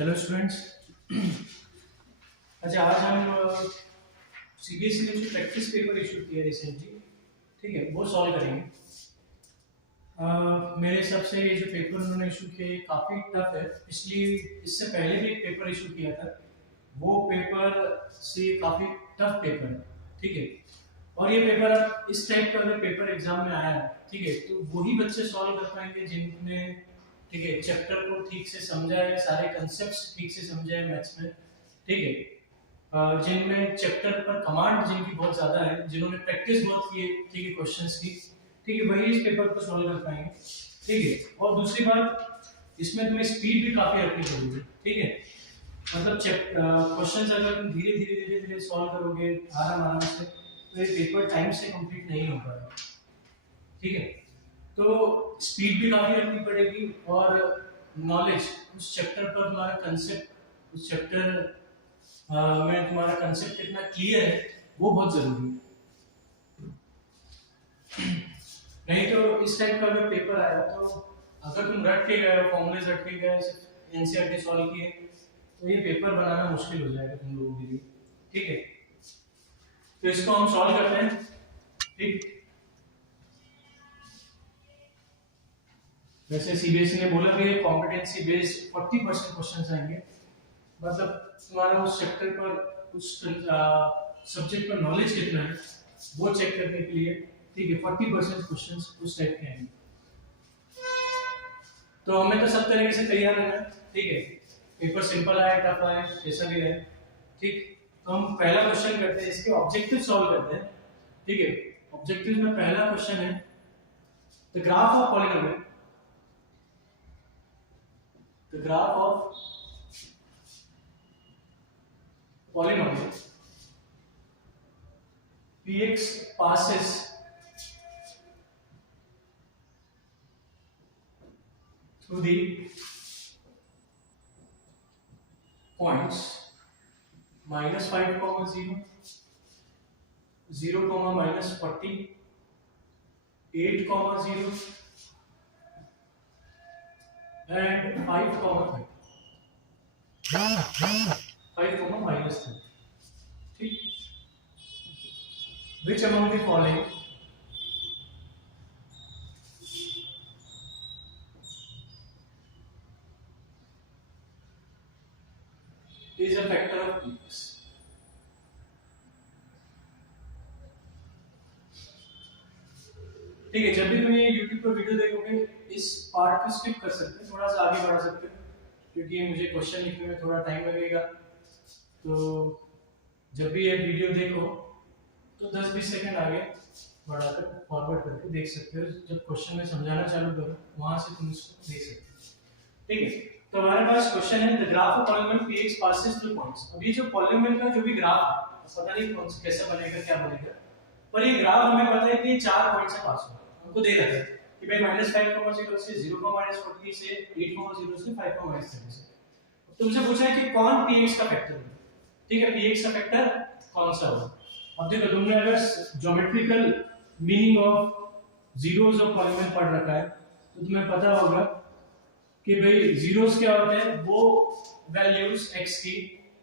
Hello students. अच्छा, आज हम सीबीएसई ने जो प्रैक्टिस पेपर इशू किया रिसेंटली, ठीक है, वो सॉल्व करेंगे। मेरे हिसाब से ये जो पेपर उन्होंने इशू किया ये काफ़ी टफ है। इसलिए इससे पहले भी एक पेपर इशू किया था, वो पेपर से काफ़ी टफ पेपर है, ठीक है। और ये पेपर अब इस टाइप का अगर पेपर एग्जाम में आया है, ठीक है, तो वही बच्चे सॉल्व कर पाएंगे जिनने, ठीक है, चैप्टर को ठीक से समझा है, सारे कंसेप्ट्स ठीक से समझे हैं मैथ्स में, ठीक है। जिनमें चैप्टर पर कमांड जिनकी बहुत ज़्यादा है, जिन्होंने प्रैक्टिस बहुत की है, ठीक है, क्वेश्चंस की, ठीक है, वही इस पेपर को सॉल्व कर पाएंगे, ठीक है। और दूसरी बात, इसमें तुम्हें स्पीड भी काफ़ी रखनी पड़ेगी, ठीक है। मतलब क्वेश्चंस अगर तुम धीरे धीरे धीरे धीरे सॉल्व करोगे आराम आराम से, तो ये पेपर टाइम से कंप्लीट नहीं हो पाएगा, ठीक है। तो स्पीड भी काफ़ी रखनी पड़ेगी और नॉलेज उस चैप्टर पर तुम्हारा कंसेप्ट, उस चैप्टर में तुम्हारा कंसेप्ट कितना क्लियर है वो बहुत जरूरी है। नहीं तो इस टाइप का अगर पेपर आया तो अगर तुम रट के गए, फॉर्मूलेज रट के गए, एनसीईआरटी सॉल्व किए, तो ये पेपर बनाना मुश्किल हो जाएगा तुम लोगों के लिए, ठीक है। तो इसको हम सॉल्व करते हैं, ठीक। वैसे सीबीएसई ने बोला कि कॉम्पिटेंसी बेस्ड 40% क्वेश्चंस आएंगे, मतलब तुम्हारा उस चैप्टर पर, उस सब्जेक्ट पर नॉलेज कितना है वो चेक करने के लिए, ठीक है, 40% क्वेश्चंस उस टाइप के आएंगे। तो हमें तो सब तरीके से तैयार रहना है, ठीक है। पेपर सिंपल आए, टफ आए, कैसा भी आए, ठीक। तो हम पहला क्वेश्चन करते हैं, इसके ऑब्जेक्टिव सॉल्व करते हैं, ठीक है। ऑब्जेक्टिव में पहला क्वेश्चन है, the graph of polynomial, the graph of polynomial px passes through the points -5, 0, 0, -40, 8, 0 and 5, 5, 5, -3, ठीक। Which among the following is a factor of px? ठीक है, जब भी तुम ये YouTube पर वीडियो देखोगे इस पार्ट को स्किप कर सकते हो, थोड़ा सा आगे बढ़ा सकते हो, क्योंकि मुझे क्वेश्चन लिखने में थोड़ा टाइम लगेगा। तो जब भी ये वीडियो देखो तो 10-20 सेकंड आगे बढ़ाकर फॉरवर्ड करके देख सकते हो। जब क्वेश्चन में समझाना चालू करो वहां से तुम इसको देख सकते हो, ठीक है। तो हमारे पास क्वेश्चन है, the graph of polynomial px passes through points। अब ये जो पॉलीनोमियल का जो भी ग्राफ है, पता नहीं कौन सा कैसे बनेगा, क्या बनेगा, पर ये ग्राफ हमें पता है कि 4 पॉइंट से पास होगा। हमको दे रखा है कि भाई -5, 0 से 0, -40 से 8, 0 से 5, -30 से। तुमसे पूछा है कि कौन px का फैक्टर है, ठीक है, px का फैक्टर कौन सा होगा। अब देखो, तुमने अगर geometrical meaning of zeros of polynomial पढ़ रखा है तो तुम्हें पता होगा कि भाई जीरोस क्या होते हैं, वो वैल्यूज x की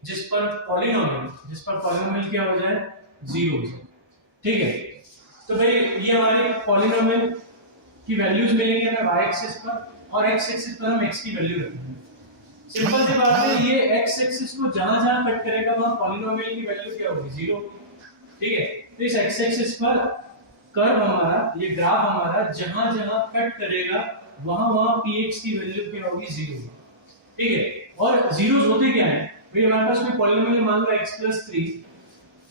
जिस पर पॉलीनोमियल क्या हो जाए, 0 हो जाए, ठीक है। तो भाई ये हमारे पॉलीनोमियल की वैल्यूज मिलेंगे हमें y एक्सिस पर, और x एक्सिस पर हम x की वैल्यू रखेंगे। सिंपल सी बात है, ये x एक्सिस को जहां-जहां कट करेगा वहां पॉलीनोमियल की वैल्यू क्या होगी, 0, ठीक है। तो इस x एक्सिस पर कर्व हमारा, ये ग्राफ हमारा जहां-जहां कट करेगा वहां px की वैल्यू क्या होगी, 0, ठीक है। और जीरोस होते क्या है भाई, हमारे पास कोई पॉलीनोमियल मान लो x + 3,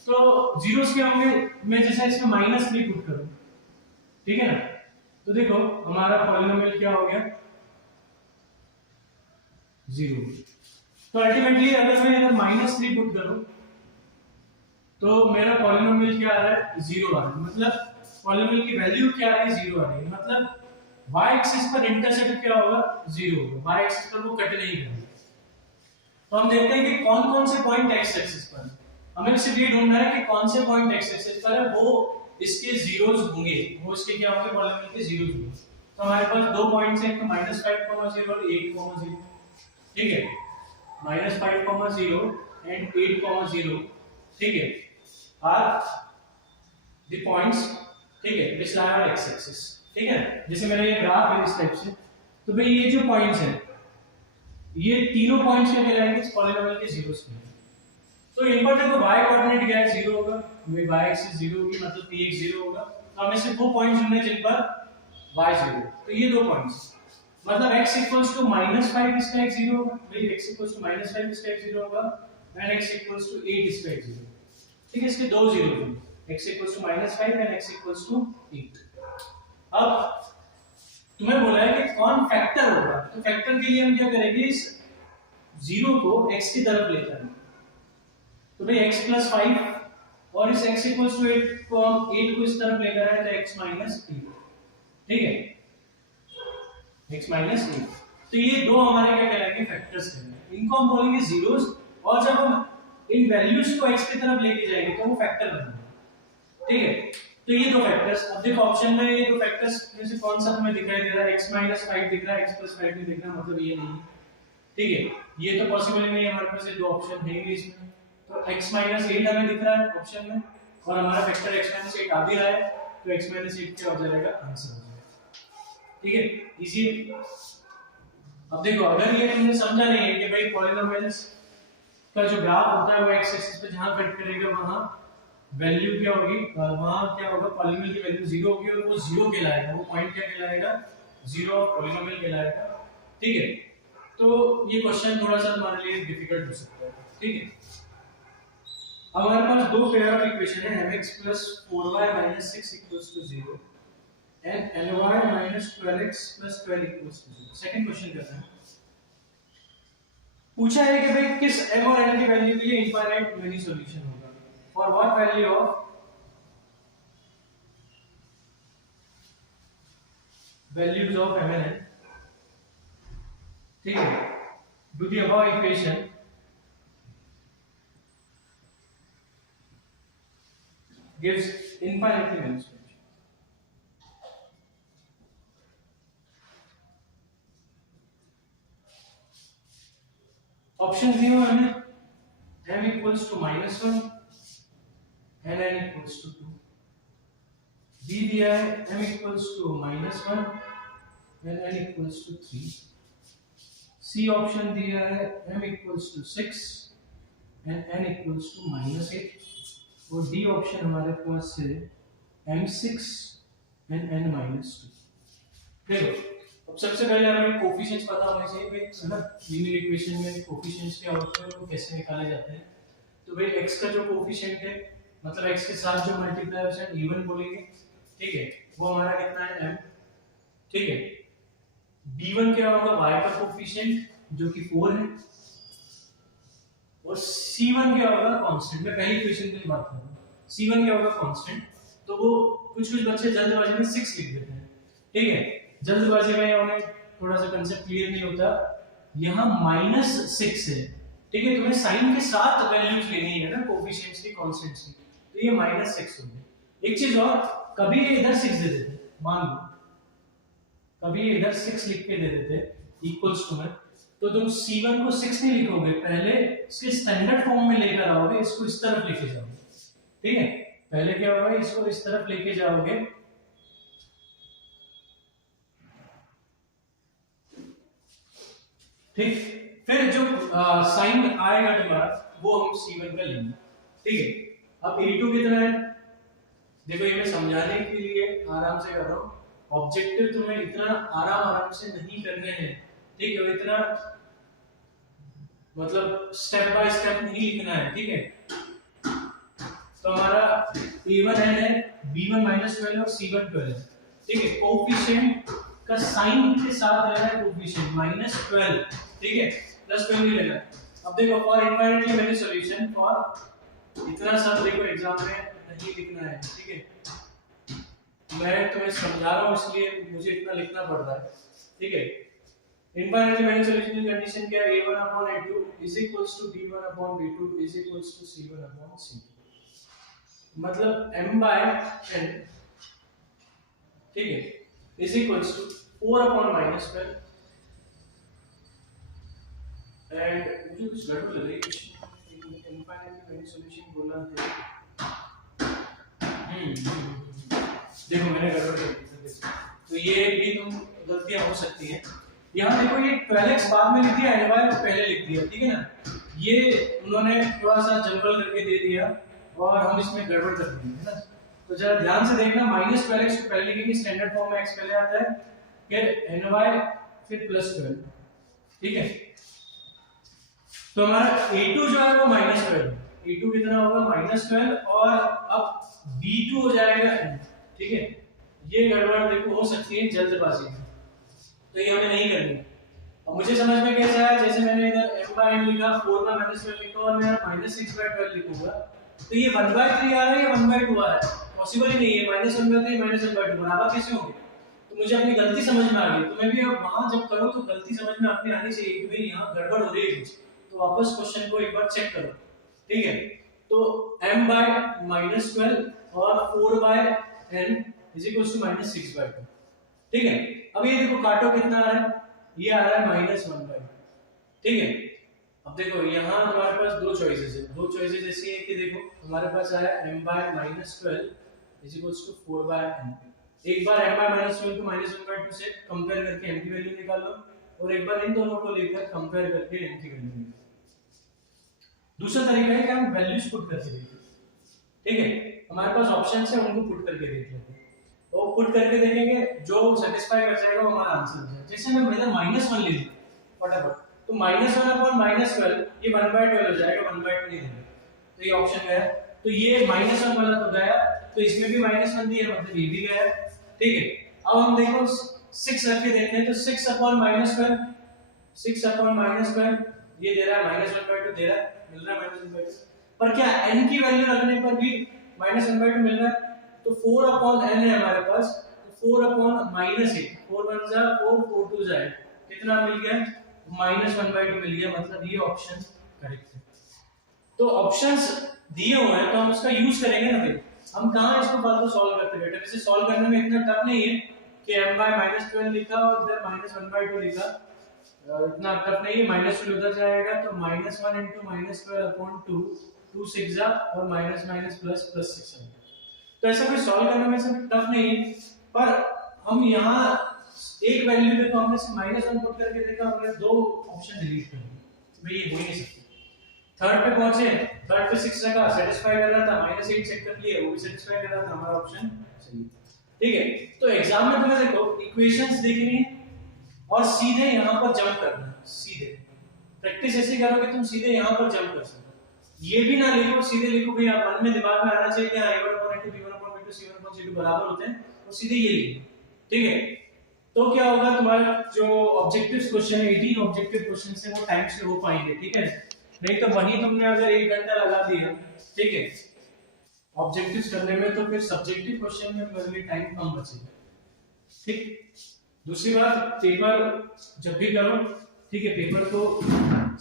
तो जीरोस क्या होंगे, मैं जैसा इसमें -3 पुट करूं, ठीक है ना। तो देखो हमारा पॉलीनोमियल क्या हो गया, 0। तो अल्टीमेटली अगर मैं -3 पुट करूं तो मेरा पॉलीनोमियल क्या आ रहा है, 0 आ रहा है। मतलब पॉलीनोमियल की वैल्यू क्या आ रही है, 0 आ रही है। मतलब y एक्सिस पर इंटरसेप्ट क्या होगा, 0 होगा। y एक्सिस पर वो कट नहीं करेगा। तो हम देखते हैं कि कौन कौन से पॉइंट x एक्सिस पर है। हमें सिर्फ ये ढूंढना है कि कौन से पॉइंट x एक्सिस पर है वो इसके जीरोस होंगे, वो इसके क्या होंगे, पॉलीनोमियल के जीरोस होंगे। तो हमारे पास दो पॉइंट्स हैं, एक तो -5, 0 और 8, 0, ठीक है। -5,0 and 8,0, ठीक है, आर द पॉइंट्स, ठीक है, विच लाई ऑन एक्स एक्सिस, ठीक है। जैसे मेरा ये ग्राफ है इस टाइप से, तो भाई ये जो पॉइंट्स हैं, ये तीनों पॉइंट्स क्या कहलाएंगे इस पॉलीनोमियल के जीरोस के। तो इन पर देखो y कोऑर्डिनेट क्या है, 0 होगा, y एक्सिस 0 होगी, मतलब px 0 होगा। तो हमें सिर्फ वो पॉइंट्स ढूंढने जिन पर y 0, तो ये दो पॉइंट्स, मतलब x -5 इसका x 0 होगा, भाई x -5 इसका x 0 होगा, एंड x 8 इसका x 0, ठीक है, इसके दो जीरो हैं, x -5 एंड x 8। अब तुम्हें बोला है कि कौन फैक्टर होगा, तो फैक्टर के लिए हम क्या करेंगे, इस जीरो को x की तरफ लेकर आएंगे। तो भाई x + 5 और इस x 8 को हम 8 को इस तरफ लेकर आए तो x - 8, ठीक है, x - 8। तो ये दो हमारे क्या कहलाएंगे, फैक्टर्स हैं, इनको हम बोलेंगे जीरोस, और जब हम इन वैल्यूज को x की तरफ लेके जाएंगे तो वो फैक्टर बनेंगे, ठीक है। तो ये दो फैक्टर्स, अब देखो ऑप्शन में ये दो फैक्टर्स में से कौन सा तुम्हें दिखाई दे रहा है, x - 5 दिख रहा है, x + 5 नहीं दिख रहा, मतलब ये नहीं, ठीक है, ये तो पॉसिबल नहीं है, हमारे पास ये दो ऑप्शन है इसमें। तो x - 8 हमें दिख रहा है ऑप्शन में, और हमारा फैक्टर x - 8 आ भी रहा है, तो x - 8 क्या हो जाएगा, आंसर हो जाएगा, ठीक है, इजी है। अब देखो अगर ये तुमने समझा नहीं है कि भाई पॉलीनोमियल्स का जो ग्राफ होता है वो x एक्सिस पे जहां कट करेगा वहां वैल्यू क्या होगी, वहां क्या होगा, पॉलीनोमियल की वैल्यू 0 होगी, और वो 0 कहलाएगा, वो पॉइंट क्या कहलाएगा, 0 पॉलीनोमियल कहलाएगा, ठीक है। तो ये क्वेश्चन थोड़ा सा हमारे लिए डिफिकल्ट हो सकता है, ठीक है। अब हमारे पास दो पेयर ऑफ इक्वेशन है, mx + 4y - 6 = 0 and ny - 12x + 12 = 0। Second question करते हैं। पूछा है कि भाई किस m और n की वैल्यू के लिए इनफाइनाइट मेनी सॉल्यूशन होगा, for what value of values of m and n, ठीक है, do the above equation gives infinitely many solutions। Option दिए हुए हैं, m = -1 and n = 2, b दिया है m = -1 and n = 3, c option दिया है m = 6 and n = -8, और डी ऑप्शन हमारे पास है m6 and n -2। देखो अब सबसे पहले हमें कोफिशिएंट्स पता होने चाहिए भाई, है ना, लीनियर इक्वेशन में कोफिशिएंट्स क्या होते हैं, वो कैसे निकाले जाते हैं। तो भाई x का जो कोफिशिएंट है, मतलब x के साथ जो मल्टीप्लाई है उसे इवन बोलेंगे, ठीक है, वो हमारा कितना है m, ठीक है। b1 क्या होगा, y का कोफिशिएंट जो कि 4 है, और c1 क्या होगा, कांस्टेंट। मैं पहली इक्वेशन की बात कर रहा हूं, c1 क्या होगा, कांस्टेंट। तो वो कुछ बच्चे जल्दबाजी में 6 लिख देते हैं, ठीक है, जल्दबाजी में उन्हें थोड़ा सा कांसेप्ट क्लियर नहीं होता, यहां -6 है, ठीक है, तुम्हें साइन के साथ वैल्यूज लेनी है ना, कोफिशिएंट्स की, कांस्टेंट्स की, तो ये -6 होगी। एक चीज और, कभी ये इधर 6 दे देते, मान लो कभी ये इधर 6 लिख के दे देते इक्वल्स टू में, तो तुम c1 को 6 नहीं लिखोगे, पहले इसके स्टैंडर्ड फॉर्म में लेकर आओगे, इसको इस तरफ लेके जाओगे, ठीक है, पहले क्या होगा, इसको इस तरफ लेके जाओगे, ठीक, फिर जो साइन आएगा तुम्हारा वो हम c1 का लेंगे, ठीक है। अब a2 कितना है, देखो ये मैं समझाने के लिए आराम से कर रहा हूं, ऑब्जेक्टिव तुम्हें इतना आराम से नहीं करने हैं, ठीक है, इतना मतलब स्टेप बाय स्टेप नहीं लिखना है, ठीक है। तो हमारा a1 है, b1 -12 और c1 12 है, ठीक है। कोफिशिएंट का साइन के साथ लेना है, कोफिशिएंट -12, ठीक है, +12 नहीं लेना। अब देखो for infinitely many solution, for इतना सब देखो एग्जाम में नहीं लिखना है, ठीक है, मैं तुम्हें समझा रहा हूं इसलिए मुझे इतना लिखना पड़ रहा है, ठीक है। इनफाइनाइटली मेनी सॉल्यूशन की कंडीशन क्या है, a1/a2 = b1/b2 = c1/c2, मतलब m/n, ठीक है, = 4/-12 and मुझे कुछ गड़बड़ लग रही है, कुछ इनफाइनाइटली मैनी सॉल्यूशन बोला है। देखो मैंने गड़बड़ कर दी, तो ये भी तुम गलतियां हो सकती हैं। यहाँ देखो ये 12x बाद में लिख दिया, ny पहले लिख दिया, ठीक है ना, ये उन्होंने थोड़ा सा जनरल करके दे दिया और हम इसमें गड़बड़ कर दी है ना। तो जरा ध्यान से देखना, -12x को पहले लिखेंगे, स्टैंडर्ड फॉर्म में x पहले आता है, फिर ny फिर +12, ठीक है। तो हमारा a2 जो है वो -12, a2 कितना होगा -12, और अब b2 हो जाएगा n, ठीक है। ये गड़बड़ देखो हो सकती है जल्दबाजी में, तो ये हमें नहीं करनी है। अब मुझे समझ में कैसा है, जैसे मैंने इधर m/n लिखा, 4/-12 लिखा और मैं -6/12 लिखूंगा, तो ये 1/3 आ रहा है या 1/2 आ रहा है, पॉसिबल ही नहीं है। -1/3 -1/2 बराबर कैसे होंगे? तो मुझे अपनी गलती समझ में आ गई, तो मैं भी अब वहां जब करूं तो गलती समझ में अपने आनी चाहिए कि भाई यहाँ गड़बड़ हो रही है कुछ, तो वापस क्वेश्चन को एक बार चेक करो, ठीक है। तो m/-12 और 4/n = -6/2, ठीक है। अब ये देखो काटो कितना आ रहा है, ये आ रहा है -1/2, ठीक है। अब देखो यहाँ हमारे पास दो चॉइसेस है, दो चॉइसेस ऐसी है कि देखो हमारे पास आया m/-12 = 4/n। एक बार m/-12 को -1/2 से कंपेयर करके n की वैल्यू निकाल लो, और एक बार इन दोनों को लेकर कंपेयर करके n की वैल्यू निकालो। दूसरा तरीका है कि हम वैल्यूज पुट करके देखें, ठीक है। हमारे पास ऑप्शंस है, उनको पुट करके देख लेते हैं, और पुट करके देखेंगे, जो सेटिस्फाई कर जाएगा वो हमारा आंसर हो जाएगा। जैसे मैं इधर -1 ले लूं फटाफट, तो -1/-12 ये 1/12 हो जाएगा, 1/2 नहीं देगा, तो ये ऑप्शन गया। तो ये -1 वाला तो गया, तो इसमें भी -1 दिया, मतलब ये भी गया, ठीक है। अब हम देखो 6 रख के देखते हैं, तो 6/-12 6/-12 ये दे रहा है -1/2 दे रहा है, मिल रहा है -1/2, पर क्या n की वैल्यू रखने पर भी -1/2 मिल रहा है? तो 4/n है हमारे पास, तो 4/-8, 4 1 जा 4 4 2 जाए, कितना मिल गया? -1/2 मिल गया, मतलब ये ऑप्शन करेक्ट है। तो ऑप्शंस दिए हुए हैं तो हम उसका यूज करेंगे ना। फिर हम कहां इसको फालतू सॉल्व करते बेटा, वैसे सॉल्व करने में इतना टफ नहीं है कि m/-12 लिखा और इधर -1/2 लिखा, इतना टफ नहीं है। -12 उधर जाएगा तो -1 * -12/2, 2 6 जा और माइनस प्लस प्लस 6, तो ऐसा कोई सॉल्व करने में सब टफ नहीं है। पर हम यहाँ एक वैल्यू देखो, हमने -1 पुट करके देखा, हमने दो ऑप्शन डिलीट कर दिए, भाई ये हो ही नहीं सकता। थर्ड पे पहुंचे, थर्ड पे 6 रखा, सेटिस्फाई कर रहा था, -8 चेक कर लिए, वो भी सेटिस्फाई कर रहा था, हमारा ऑप्शन सही है, ठीक है। तो एग्जाम में तुम्हें देखो इक्वेशंस देखनी है और सीधे यहाँ पर जंप करना है, सीधे प्रैक्टिस ऐसे करो कि तुम सीधे यहाँ पर जंप कर सको। ये भी ना लिखो, सीधे लिखो भाई, आप मन में दिमाग में आना चाहिए कि a1/2 b1/2 c1/c2 बराबर होते हैं, और सीधे ये लिखो, ठीक है। तो क्या होगा, तुम्हारा जो ऑब्जेक्टिव क्वेश्चन है, 18 ऑब्जेक्टिव क्वेश्चन से वो टाइम से हो पाएंगे, ठीक है। नहीं तो वही तुमने अगर 1 घंटा लगा दिया, ठीक है, ऑब्जेक्टिव्स करने में, तो फिर सब्जेक्टिव क्वेश्चन में मेरे लिए टाइम कम बचेगा, ठीक। दूसरी बात, पेपर जब भी करो, ठीक है, पेपर को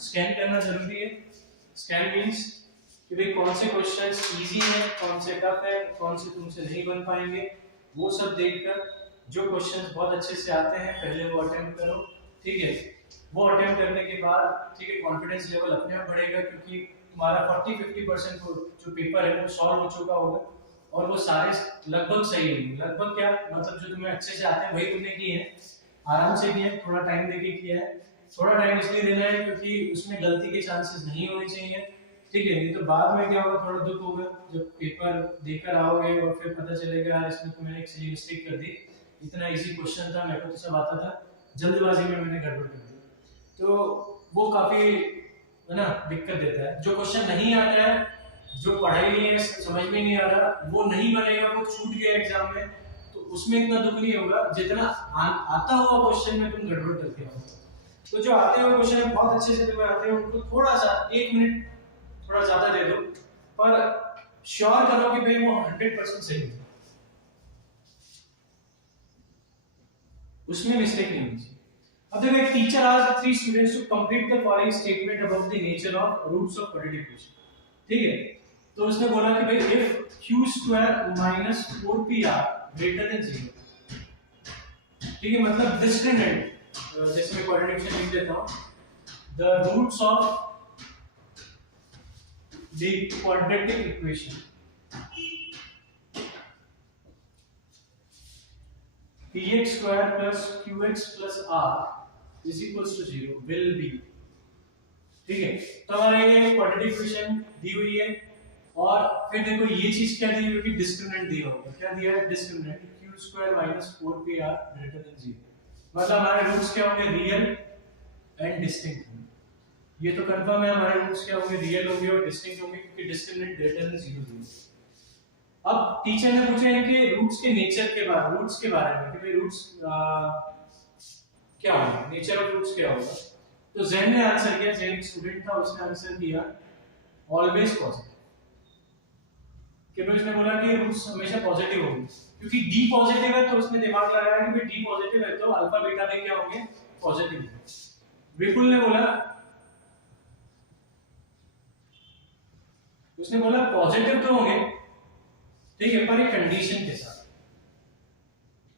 स्कैन करना जरूरी है। स्कैन मींस कि भाई कौन से क्वेश्चंस इजी हैं, कौन से टफ है, कौन से तुमसे नहीं बन पाएंगे, वो सब देखकर जो क्वेश्चंस बहुत अच्छे से आते हैं पहले वो अटेम्प्ट करो, ठीक है। वो अटेम्प्ट करने के बाद, ठीक है, कॉन्फिडेंस लेवल अपने आप बढ़ेगा, क्योंकि तुम्हारा 40-50% जो पेपर है वो सॉल्व हो चुका होगा, और वो सारे लगभग सही होंगे। लगभग क्या मतलब, जो तुम्हें अच्छे से आते हैं वही तुमने किए हैं, आराम से किए हैं, थोड़ा टाइम देके किया है। थोड़ा टाइम इसलिए देना है क्योंकि उसमें गलती के चांसेस नहीं होने चाहिए, ठीक है। नहीं तो बाद में क्या होगा, थोड़ा दुख होगा जब पेपर देकर आओगे और फिर पता चलेगा यार इसमें तो मैंने एक सही मिस्टेक कर दी, इतना इजी क्वेश्चन था, मेरे को तो सब आता था, जल्दबाजी में मैंने गड़बड़ कर दी, तो वो काफी है ना दिक्कत देता है। जो क्वेश्चन नहीं आता है, जो पढ़ाई नहीं है, समझ में नहीं आ रहा, वो नहीं बनेगा, वो छूट गया एग्जाम में, तो उसमें इतना दुख नहीं होगा जितना आता हुआ क्वेश्चन में तुम गड़बड़ करते हो। तो जो आते हुए क्वेश्चन बहुत अच्छे से तुम्हें आते हैं, उनको थोड़ा सा 1 मिनट थोड़ा ज्यादा दे दो, पर श्योर करो कि भाई वो 100% सही है, उसमें मिस्टेक नहीं होनी चाहिए। अब देखो, एक teacher asked 3 students to complete the following statement about the nature of roots of quadratic equation, ठीक है। तो उसने बोला कि भाई if q² minus 4pr greater than 0, ठीक है, मतलब डिस्क्रिमिनेंट, जैसे मैं क्वाड्रेटिक इक्वेशन लिख देता हूं, the roots of the quadratic equation px square plus qx plus r is equals to 0 will be, ठीक है। तो हमारा ये क्वाड्रेटिक इक्वेशन दी हुई है और फिर देखो ये चीज क्या दी हुई है कि डिस्क्रिमिनेंट दिया होगा। क्या दिया है discriminant q square minus 4pr greater than 0, मतलब हमारे रूट्स क्या होंगे रियल एंड डिस्टिंक्ट। ये तो कंफर्म है हमारे रूट्स क्या होंगे रियल होंगे और डिस्टिंक्ट होंगे क्योंकि डिस्क्रिमिनेंट ग्रेटर देन 0 0। अब टीचर ने पूछा है कि रूट्स के नेचर के बारे में कि भाई रूट्स क्या होंगे, नेचर ऑफ रूट्स क्या होगा। तो ज़ैन ने आंसर किया, ज़ैन एक स्टूडेंट था, उसने आंसर किया ऑलवेज पॉजिटिव। कि उसने बोला कि रूट्स हमेशा पॉजिटिव होंगे क्योंकि डी पॉजिटिव है, तो उसने दिमाग लगाया कि भाई डी पॉजिटिव है तो अल्फा बीटा भी क्या होंगे पॉजिटिव। विपुल ने बोला, उसने बोला पॉजिटिव तो होंगे ठीक है पर एक कंडीशन के साथ,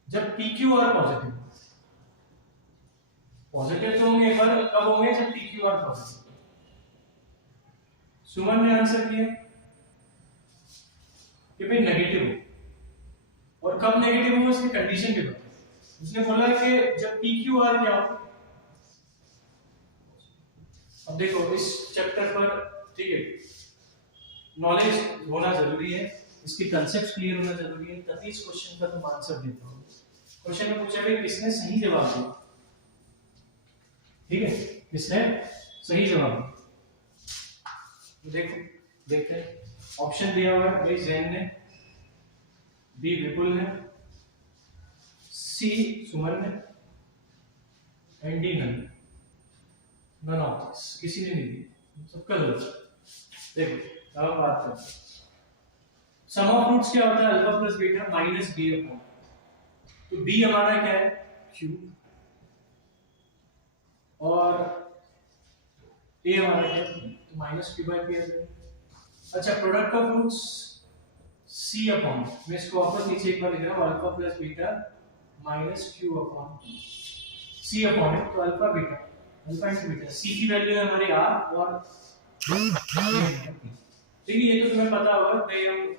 जब PQR पॉजिटिव तो होंगे पर कब होंगे जब PQR पॉजिटिव। सुमन ने आंसर किया कि भाई नेगेटिव हो, और कब नेगेटिव होगा उसकी कंडीशन के बाद। उसने बोला कि जब PQR क्या हो। अब देखो इस चैप्टर पर ठीक है नॉलेज होना जरूरी है, इसके कांसेप्ट क्लियर होना जरूरी है, तभी इस क्वेश्चन का तुम आंसर दे पाओगे। क्वेश्चन में पूछा भाई किसने सही जवाब दिया, ठीक है किसने सही जवाब दिया। देखो देखते हैं ऑप्शन दिया हुआ है भाई ज़ैन ने, बी विपुल ने, सी सुमन ने, and D none of this, किसी ने नहीं दी, सबका गलत। देखो अब बात करते हैं सम ऑफ रूट्स क्या होता है alpha plus beta minus B upon, तो बी हमारा क्या है क्यू और ए हमारा क्या है तो माइनस क्यू बाई पी आ जाएगा। अच्छा product of roots C upon, मैं इसको वापस नीचे एक बार लिख रहा हूं alpha plus beta minus Q upon C upon है तो अल्फा इनटू बीटा, सी की वैल्यू है हमारी आर और ठीक है। ये तो तुम्हें पता होगा भाई, हम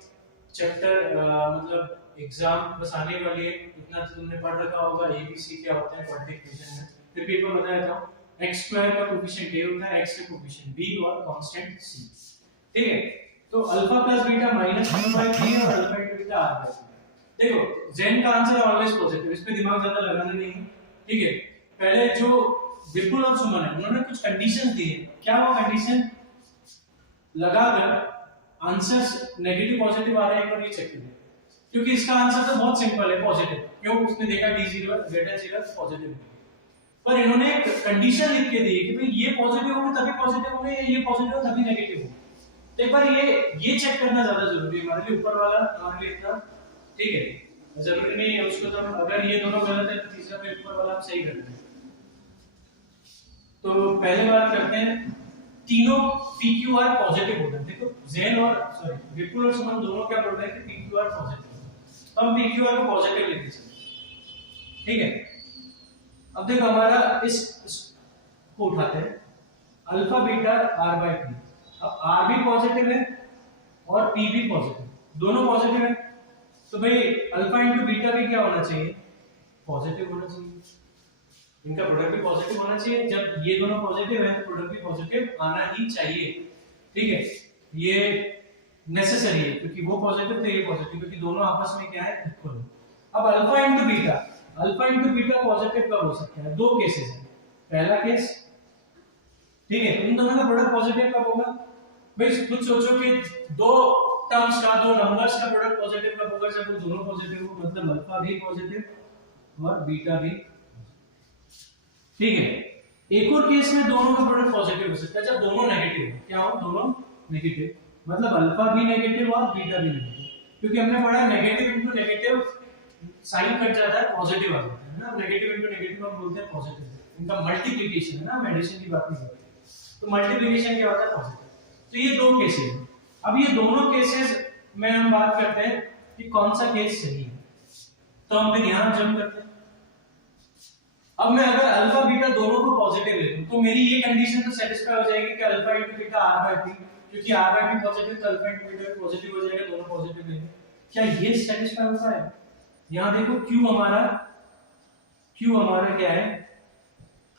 चैप्टर मतलब एग्जाम बस आने वाली है इतना तो तुमने पढ़ रखा होगा एबीसी क्या होता है क्वाड्रेटिक इक्वेशन में। फिर भी एक बार बता देता हूं x स्क्वायर का कोएफिशिएंट a होता है, x का कोएफिशिएंट b और कांस्टेंट c, ठीक है। तो alpha plus beta minus q by p और alpha into beta r by p। देखो ज़ैन का आंसर ऑलवेज पॉजिटिव, इस पे दिमाग ज्यादा लगाना नहीं है, ठीक है। पहले जो विपुल और सुमन है उन्होंने कुछ कंडीशंस दी है, क्या वो कंडीशन लगाकर आंसर्स नेगेटिव पॉजिटिव आ रहे हैं एक बार ये चेक कीजिए, क्योंकि इसका आंसर तो बहुत सिंपल है पॉजिटिव, क्यों उसने देखा d0 ग्रेटर 0 पॉजिटिव, पर इन्होंने एक कंडीशन लिख के दी है कि भाई ये पॉजिटिव होंगे तभी पॉजिटिव होंगे, ये पॉजिटिव हो तभी नेगेटिव होंगे। तो एक बार ये चेक करना ज्यादा जरूरी है हमारे लिए, ऊपर वाला हमारे लिए इतना ठीक है जरूरी नहीं है उसको, तो अगर ये दोनों गलत है तो तीसरा पे ऊपर वाला हम सही करते हैं। तो पहले बात करते हैं तीनों PQR पॉजिटिव होते हैं। देखो ज़ैन और विपुल और सुमन दोनों क्या बोल रहे हैं कि PQR पॉजिटिव है, तो हम PQR को पॉजिटिव लेके चलते, ठीक है। अब देखो हमारा इस को उठाते हैं alpha beta r by p, अब r भी पॉजिटिव है और p भी पॉजिटिव, दोनों पॉजिटिव है, तो भाई अल्फा इनटू बीटा भी क्या होना चाहिए पॉजिटिव होना चाहिए, इनका प्रोडक्ट भी पॉजिटिव होना चाहिए। जब ये दोनों पॉजिटिव है तो प्रोडक्ट भी पॉजिटिव आना ही चाहिए, ठीक है, ये नेसेसरी है क्योंकि वो पॉजिटिव तो ये पॉजिटिव, क्योंकि दोनों आपस में क्या है इक्वल है। अब अल्फा इनटू बीटा पॉजिटिव कब हो सकता है, दो केसेस हैं। पहला केस ठीक है इन दोनों का प्रोडक्ट पॉजिटिव कब होगा, भाई कुछ सोचो कि दो टर्म्स का दो नंबर्स का प्रोडक्ट पॉजिटिव कब होगा, जब वो दोनों पॉजिटिव हो, मतलब अल्फा भी पॉजिटिव और बीटा भी, ठीक है। एक और केस में दोनों का प्रोडक्ट पॉजिटिव हो सकता है जब दोनों नेगेटिव हो, क्या हो दोनों नेगेटिव, मतलब अल्फा भी नेगेटिव और बीटा भी नेगेटिव, क्योंकि हमने पढ़ा negative into negative sign cut जाता है पॉजिटिव आ जाता है ना, नेगेटिव इनटू नेगेटिव हम बोलते हैं पॉजिटिव, इनका मल्टीप्लिकेशन है ना, हम एडिशन की बात नहीं कर रहे, तो मल्टीप्लिकेशन क्या होता है पॉजिटिव। तो ये दो केसेस हैं, अब ये दोनों केसेस में हम बात करते हैं कि कौन सा केस सही है, तो हम फिर यहां जंप करते हैं। अब मैं अगर अल्फा बीटा दोनों को पॉजिटिव ले लूं तो मेरी ये कंडीशन तो सेटिस्फाई हो जाएगी कि alpha into beta r by p क्योंकि आर वाई भी पॉजिटिव तो अल्फा इंटू बीटा भी पॉजिटिव हो जाएगा, दोनों पॉजिटिव लेंगे। क्या ये सेटिस्फाई होता है? यहाँ देखो Q हमारा क्या है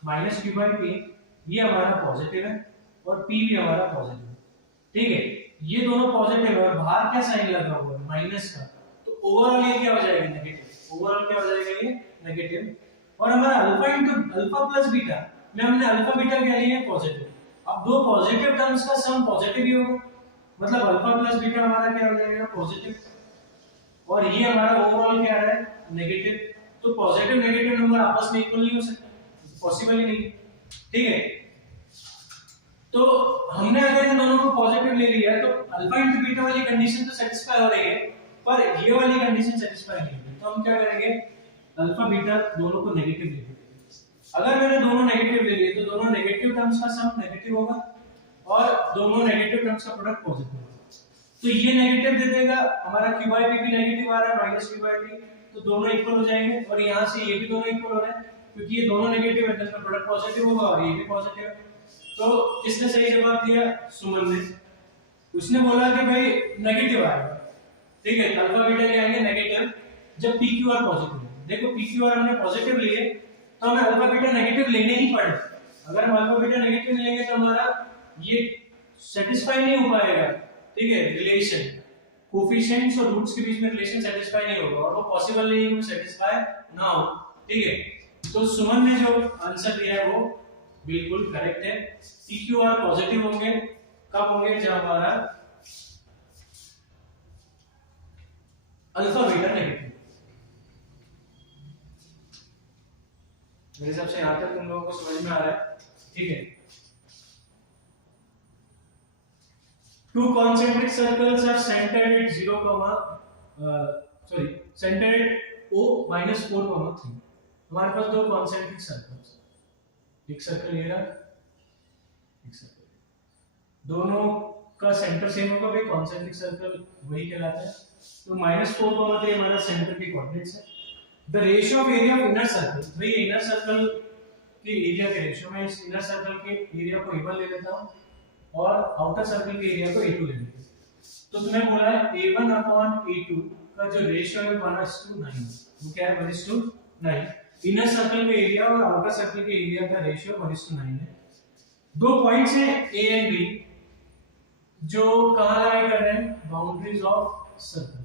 माइनस क्यू बाई पी, ये हमारा पॉजिटिव है और P भी हमारा पॉजिटिव है, ठीक है। ये दोनों पॉजिटिव है और बाहर क्या साइन लगा हुआ है माइनस का, तो ओवरऑल ये क्या हो जाएगा नेगेटिव, ओवरऑल क्या हो जाएगा ये नेगेटिव। और हमारा alpha into alpha plus beta में हमने अल्फा बीटा क्या लिया है पॉजिटिव, अब दो पॉजिटिव टर्म्स का सम पॉजिटिव ही होगा, मतलब अल्फा प्लस बीटा हमारा क्या हो जाएगा पॉजिटिव, और ये हमारा ओवरऑल क्या आ रहा है नेगेटिव। तो पॉजिटिव नेगेटिव नंबर आपस में इक्वल नहीं हो सकते, पॉसिबल ही नहीं, ठीक है। तो हमने अगर इन दोनों को पॉजिटिव ले लिया तो अल्फा इंटू बीटा वाली कंडीशन तो सेटिस्फाई हो रही है, पर ये वाली कंडीशन सेटिस्फाई नहीं होगी। तो हम क्या करेंगे, अल्फा बीटा दोनों को नेगेटिव ले लेंगे। अगर मैंने दोनों नेगेटिव ले लिए तो दोनों नेगेटिव टर्म्स का सम नेगेटिव होगा और दोनों नेगेटिव टर्म्स का प्रोडक्ट पॉजिटिव होगा। तो ये नेगेटिव दे देगा, हमारा q by p भी नेगेटिव आ रहा है माइनस q by p, तो दोनों इक्वल हो जाएंगे। और यहाँ से ये भी दोनों इक्वल हो रहे हैं क्योंकि ये दोनों नेगेटिव है तो इसका प्रोडक्ट पॉजिटिव होगा और ये भी पॉजिटिव है। तो किसने सही जवाब दिया? सुमन ने। उसने बोला कि भाई नेगेटिव आएगा, ठीक है, अल्फा बीटा क्या आएंगे नेगेटिव जब p q r पॉजिटिव है। देखो p q r हमने पॉजिटिव लिए तो हमें अल्फा बीटा नेगेटिव लेने ही पड़े। अगर हम अल्फा बीटा नेगेटिव लेंगे तो हमारा ये सेटिस्फाई नहीं हो पाएगा, ठीक है, रिलेशन कोफिशिएंट्स और रूट्स के बीच में रिलेशन सेटिस्फाई नहीं होगा और वो पॉसिबल नहीं है कि सेटिस्फाई ना हो, ठीक है। तो सुमन ने जो आंसर दिया है वो बिल्कुल करेक्ट है। PQR पॉजिटिव होंगे कब होंगे, जब हमारा अल्फा बीटा नेगेटिव। मेरे हिसाब से यहां तक तुम लोगों को समझ में आ रहा है, ठीक है। Two concentric circles are centered at 0, centered at O minus 4, 3। हमारे पास दो concentric circles, एक सर्कल ये रहा, एक सर्कल, दोनों का सेंटर सेम होगा भाई, concentric circle वही कहलाता है। तो -4, 3 हमारा सेंटर के कोऑर्डिनेट्स है। The ratio of area of inner circle, भाई इनर सर्कल के एरिया के रेशियो में इस इनर सर्कल के एरिया को A1 ले लेता हूं और आउटर सर्कल के एरिया को A2 ले लेंगे। तो तुम्हें बोला है A1 अपॉन A2 का जो रेशियो है 1:9, वो क्या है 1:9। इनर सर्कल के एरिया और आउटर सर्कल के एरिया का रेशियो 1:9 है। दो पॉइंट्स हैं A एंड B जो कहां लाई कर रहे हैं, बाउंड्रीज ऑफ सर्कल,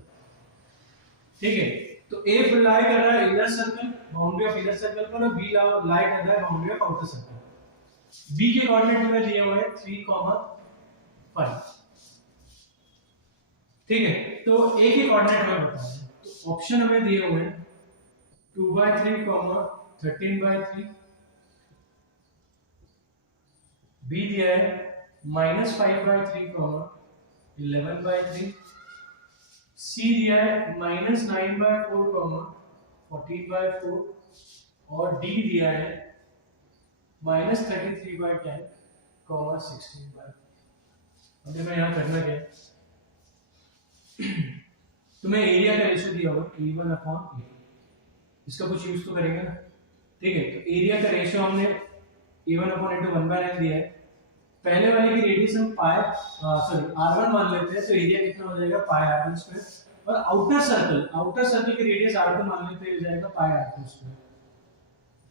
ठीक है। तो A लाई कर रहा है inner circle, boundary of inner circle पर, और B लाई कर रहा है boundary of outer circle. B के कोऑर्डिनेट हमें दिए हुए हैं 3, 5, ठीक है। तो A के कोऑर्डिनेट हमें बताना है, तो ऑप्शन हमें दिए हुए हैं 2/3, 13/3। B दिया है -5/3, 11/3। C दिया है -9/4, 14/4। और D दिया है -33/10, 16/4। अब देखो यहाँ करना क्या है, तुम्हें एरिया का रेशियो दिया होगा A1 अपॉन A2, इसका कुछ यूज तो करेंगे ना, ठीक है। तो एरिया का रेशियो हमने A1 अपॉन A2 1/n दिया है। पहले वाले की रेडियस हम R1 मान लेते हैं, तो एरिया कितना हो जाएगा πr1²। और आउटर सर्कल की रेडियस R2 मान लेते हैं, हो जाएगा πr2²।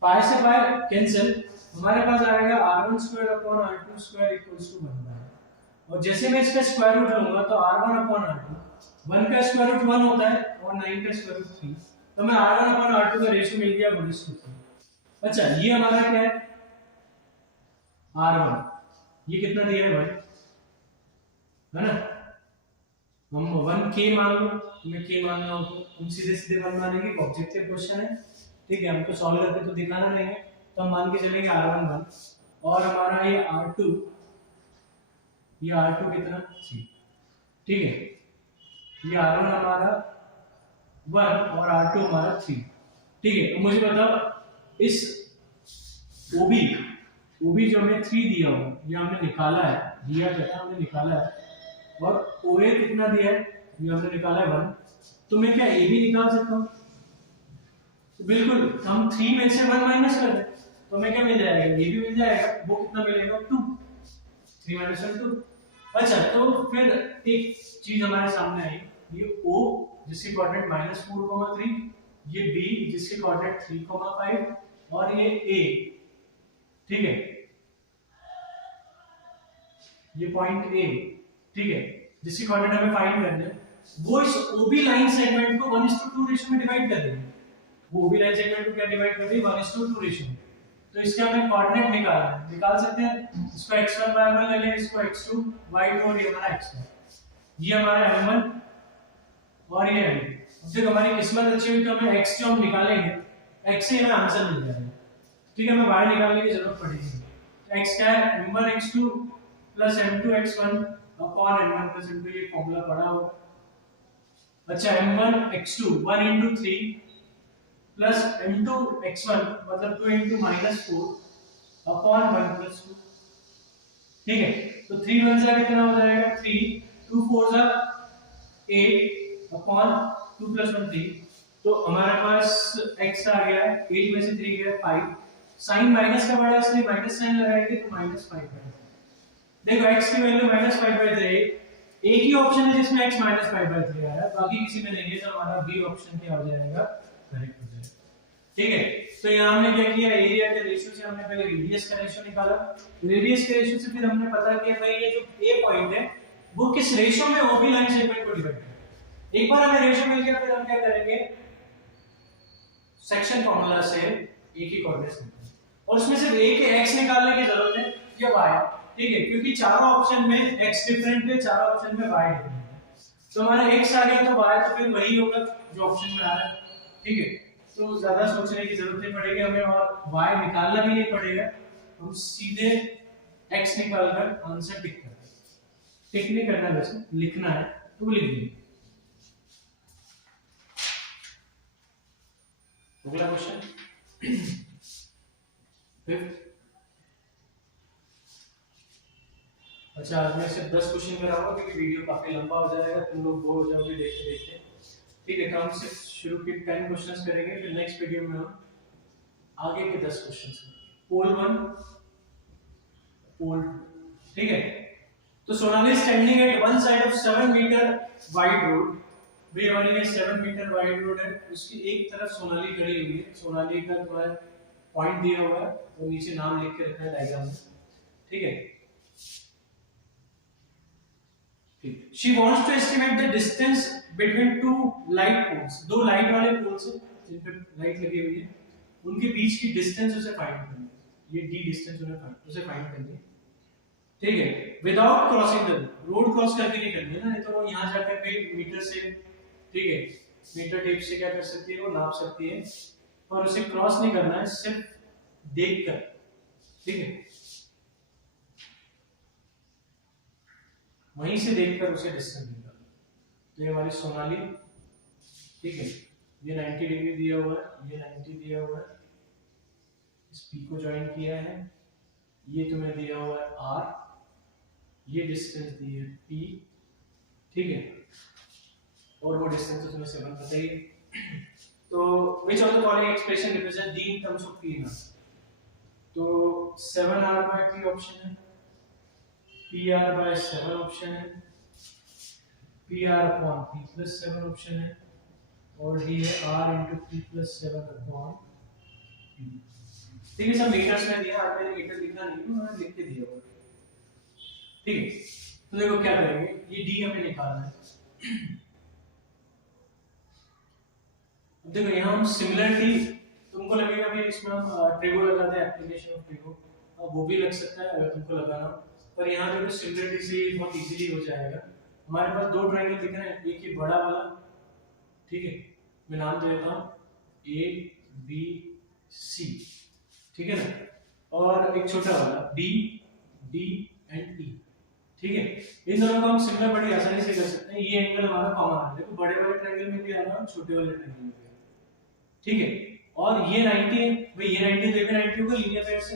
पाई से पाई कैंसिल, हमारे पास आएगा r1² upon r2² equals to 1/n। और जैसे मैं इसका स्क्वायर रूट लूंगा तो r1 अपॉन r2, 1 का स्क्वायर रूट 1 होता है और 9 का स्क्वायर रूट 3, तो मैं r1 अपॉन r2 का रेशियो मिल गया 1:3। अच्छा ये हमारा क्या है r1, ये कितना दिया है भाई, है ना, हम 1k मान लो, तुम्हें k मानना हो तो हम सीधे सीधे 1 मानेंगे, ऑब्जेक्टिव क्वेश्चन है, ठीक है। हमको सॉल्व करके तो दिखाना नहीं है, तो हम मान के चलेंगे r1 1 और हमारा ये r2 कितना 3, ठीक है। ये r1 हमारा 1 और r2 हमारा 3, ठीक है। तो मुझे बताओ इस OB जो हमें 3 दिया हुआ, ये हमने निकाला है, दिया क्या हमने निकाला है, और OA कितना दिया है, ये हमने निकाला है 1, तो मैं क्या AB निकाल सकता हूँ, तो बिल्कुल हम 3 में से 1 माइनस कर दें तो हमें क्या मिल जाएगा, ये भी मिल जाएगा, वो कितना मिलेगा 2, 3 - 1 2। अच्छा, तो फिर एक चीज हमारे सामने आई, ये O जिसकी कोऑर्डिनेट -4,3, ये B जिसकी कोऑर्डिनेट 3,5 और ये A, ठीक है, ये पॉइंट A, ठीक है, जिसकी कोऑर्डिनेट हमें फाइंड करनी है, वो इस OB लाइन सेगमेंट को 1:2 रेशियो में डिवाइड कर देंगे। वो OB लाइन सेगमेंट को क्या डिवाइड कर देंगे? 1:2 रेशियो में। तो इसके हमें कोऑर्डिनेट निकालना है, निकाल सकते हैं। इसको x1 y1 ले लें, इसको x2 y2 और ये हमारा x1, ये हमारा m1 और ये m2। अब जब हमारी किस्मत अच्छी हुई तो हमें x जो हम निकालेंगे, x से हमें आंसर मिल जाएगा, ठीक है, हमें y निकालने की जरूरत पड़ेगी। तो x क्या है? m1 x2 plus m2 x1 upon m1 plus m2, ये फॉर्मूला पढ़ा होगा। अच्छा, m1 x2 1 into 3 plus m2 x1 मतलब 2 into -4 अपॉन 1 plus 2, ठीक है। तो 3 1 जा कितना हो जाएगा? 3, 2 4 जा 8 अपॉन 2 plus 1 3। तो हमारे पास x आ गया, 8 में से 3 गया 5, साइन माइनस का बड़ा इसलिए माइनस साइन लगाएंगे तो -5। देखो x की वैल्यू -5/3 है, एक ही ऑप्शन है जिसमें x -5/3 आ रहा है, बाकी किसी में नहीं है, तो हमारा बी ऑप्शन क्या हो जाएगा? करेक्ट हो जाएगा, ठीक है। तो यहाँ हमने क्या किया, एरिया के रेशियो से हमने पहले रेडियस का रेशियो निकाला, रेडियस के रेशियो से फिर हमने पता किया भाई ये जो ए पॉइंट है वो किस रेशियो में ओबी लाइन सेगमेंट को डिवाइड करे। एक बार हमें रेशियो मिल गया, फिर हम क्या करेंगे, सेक्शन फार्मूला से ए की कोऑर्डिनेट्स निकालेंगे, और उसमें सिर्फ ए के x निकालने की जरूरत है या y, ठीक है, क्योंकि चारों ऑप्शन में x डिफरेंट है, चारों ऑप्शन में y डिफरेंट है। तो हमारा x आ गया तो y तो फिर वही होगा जो ऑप्शन में आ रहा है, ठीक है। तो ज्यादा सोचने की जरूरत नहीं पड़ेगी हमें, और y निकालना भी नहीं पड़ेगा, हम सीधे x निकालकर आंसर टिक कर देंगे। टिक नहीं करना, वैसे लिखना है तो लिख देंगे। अगला क्वेश्चन फिफ्थ। अच्छा, आज मैं सिर्फ 10 क्वेश्चन कराऊंगा क्योंकि वीडियो काफी लंबा हो जाएगा, तुम लोग बोर हो जाओगे देखते देखते, ठीक है। तो हम सिर्फ शुरू के 10 क्वेश्चंस करेंगे, फिर नेक्स्ट वीडियो में हम आगे के 10 क्वेश्चंस करेंगे। पोल 1, पोल 2, ठीक है। तो Sonali standing at one side of 7 metre wide road, भाई हमारे लिए 7 मीटर वाइड रोड है, उसकी एक तरफ सोनाली खड़ी हुई है, सोनाली का तुम्हारा पॉइंट दिया हुआ है और नीचे नाम लिख के रखा है डायग्राम में, ठीक है। She wants to estimate the distance between two light poles, दो लाइट वाले पोल्स हैं जिन पे लाइट लगी हुई है, उनके बीच की डिस्टेंस उसे फाइंड करनी है, ये d डिस्टेंस उसे फाइंड करनी है, ठीक है, without crossing the road, cross करके नहीं करनी है ना, नहीं तो वो यहां जाकर पे मीटर से, ठीक है, मीटर टेप से क्या कर सकती है, वो नाप सकती है, पर उसे क्रॉस नहीं करना है, सिर्फ देखकर, ठीक है, वहीं से देखकर उसे डिस्टेंस निकालना। तो ये हमारी सोनाली, ठीक है, ये 90 डिग्री दिया हुआ है, ये 90 दिया हुआ है, इस P को ज्वाइन किया है, ये तुम्हें दिया हुआ है R, ये डिस्टेंस दी है P, ठीक है, और वो डिस्टेंस तो तुम्हें 7 पता ही है। तो which of the following expression represent d in terms of P ना, तो 7R/P ऑप्शन है, PR/7 ऑप्शन है, PR/P+7 ऑप्शन है, और ये R into P+7 upon P, ठीक है। सब मीटर्स में दिया, आपने मीटर लिखना नहीं है, मैंने लिख के दिया हुआ, ठीक है। तो देखो क्या करेंगे, ये D हमें निकालना है। अब देखो यहाँ हम सिमिलरिटी, तुमको लगेगा भाई इसमें हम ट्रिगो लगाते हैं, एप्लीकेशन ऑफ ट्रिगो, वो भी लग सकता है अगर तुमको लगाना, पर यहाँ पे तो सिमिलरिटी से बहुत इजीली हो जाएगा। हमारे पास दो ट्रायंगल दिख रहे हैं, एक ये बड़ा वाला, ठीक है, मैं नाम दे देता हूँ A B C, ठीक है ना, और एक छोटा वाला D D and E, ठीक है। इन दोनों को हम सिमिलर बड़ी आसानी से कर सकते हैं, ये एंगल हमारा कॉमन है, देखो बड़े वाले ट्रायंगल में भी आ रहा है, छोटे वाले ट्रायंगल में भी, ठीक है। और ये 90 है भाई, ये 90 तो ये भी 90 होगा लीनियर पेयर से,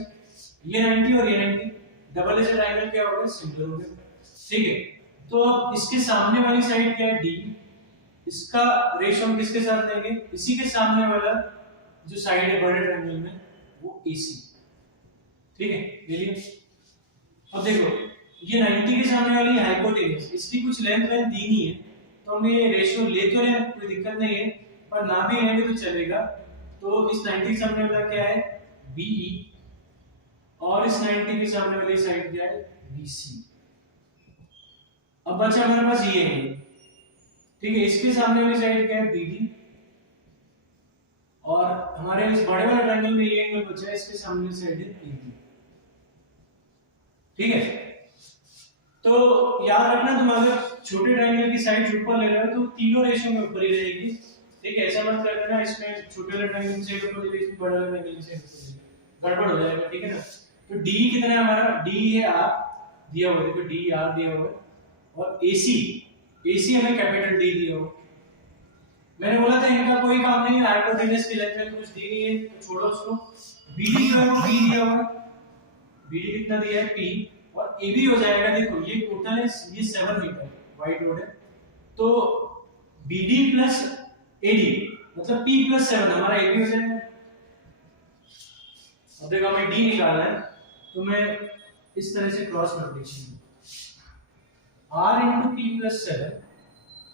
ये 90 और ये 90 डबल एज ट्रायंगल क्या हो गया, सिमिलर हो गया, ठीक है। तो अब इसके सामने वाली साइड क्या है D, इसका रेशियो हम किसके साथ लेंगे, इसी के सामने वाला जो साइड है बड़े ट्रायंगल में वो AC, ठीक है, ले लिया। अब देखो ये 90 के सामने वाली हाइपोटेनस, इसकी कुछ लेंथ दी नहीं है, तो हम ये रेशियो ले तो रहे हैं, कोई दिक्कत नहीं है, पर ना भी लेंगे तो चलेगा। तो इस 90 के सामने वाला क्या है, BE, और इस 90 के सामने वाली साइड क्या है, BC। अब बचा हमारे पास ये एंगल, ठीक है, इसके सामने वाली साइड क्या है, BD, और हमारे इस बड़े वाले ट्रायंगल में ये एंगल बचा है, इसके सामने वाली साइड है AB। ठीक है, तो याद रखना, तुम अगर छोटे ट्रायंगल की साइड ऊपर ले रहे हो तो तीनों रेशियो में ऊपर ही रहेगी। ठीक है, ऐसा मत कर देना इसमें छोटे वाले ट्रायंगल की साइड ऊपर इसमें बड़े वाले ट्रायंगल की साइड ऊपर, गड़बड़ हो जाएगा। ठीक है ना, तो D कितना है हमारा, D है R दिया हुआ है, देखो D R दिया हुआ है, और AC हमें कैपिटल D दिया हुआ है। मैंने बोला था इनका कोई काम नहीं है, हाइपोटेनस की लेंथ में कुछ दी नहीं है, तो छोड़ो उसको। BD जो है वो P दिया हुआ है, BD कितना दिया है, P, और AB हो जाएगा, देखो ये टोटल है, ये 7 मीटर वाइड रोड है, तो BD प्लस AD मतलब P प्लस 7 हमारा AB हो जाएगा। अब देखो हमें D निकालना है, तो मैं इस तरह से cross multiplication, R into P plus 7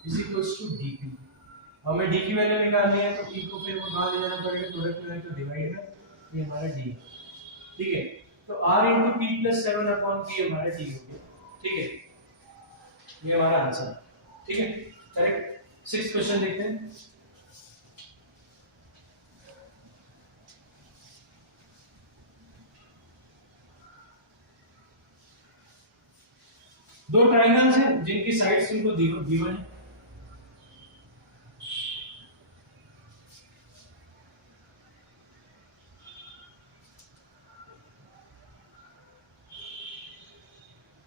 is equals to DP। हमें D की वैल्यू निकालनी है, तो P को फिर वो कहाँ ले जाना पड़ेगा, प्रोडक्ट में, तो डिवाइड में, ये हमारा D। ठीक है, तो R into P plus 7 upon P हमारा D हो गया। ठीक है, ये हमारा आंसर। ठीक है, करेक्ट। 6th क्वेश्चन देखते हैं। दो ट्रायंगल्स हैं जिनकी साइड्स इनको गिवन है।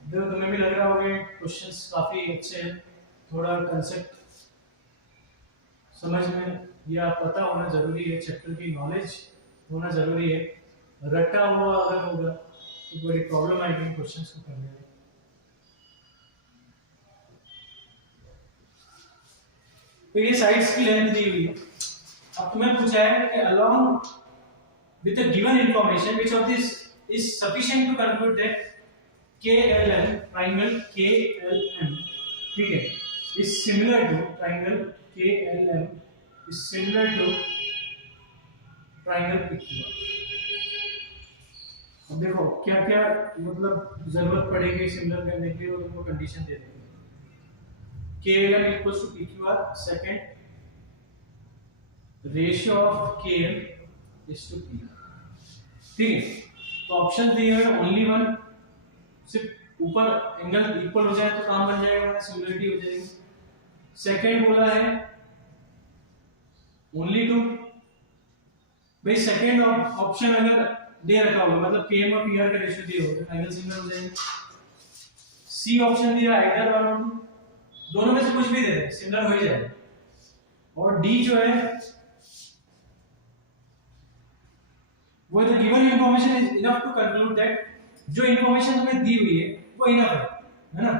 देखो तुम्हें भी लग रहा होगा क्वेश्चंस काफी अच्छे हैं, थोड़ा कंसेप्ट समझ में या पता होना जरूरी है, चैप्टर की नॉलेज होना जरूरी है। रटा हुआ अगर होगा तो बड़ी प्रॉब्लम आएगी क्वेश्चंस को करने में। तो ये साइड्स की लेंथ दी हुई है। अब तुम्हें पूछा है कि along with the given information which of this is sufficient to conclude that KLM triangle KLM, ठीक है, is similar to triangle KLM is similar to triangle PQR। अब देखो क्या क्या मतलब जरूरत पड़ेगी सिमिलर करने के लिए, और तुमको कंडीशन दे देंगे। KLM equals to PQR, second ratio of KL is to P। ठीक है, तो ऑप्शन दिए हुए ओनली वन, सिर्फ ऊपर एंगल इक्वल हो जाए तो काम बन जाएगा, वरना सिमिलरिटी हो जाएगी। सेकंड बोला है ओनली टू, भाई सेकंड ऑप्शन अगर दे रखा होगा मतलब KM और PR का रेशियो दिया होगा तो एंगल सिमिलर हो जाएंगे। सी ऑप्शन दिया आइदर वन और टू, दोनों में से कुछ भी दे दे सिमिलर हो ही जाएगा। और डी जो है वो the given information is enough to conclude that, जो इंफॉर्मेशन तुम्हें दी हुई है वो इनफ है ना,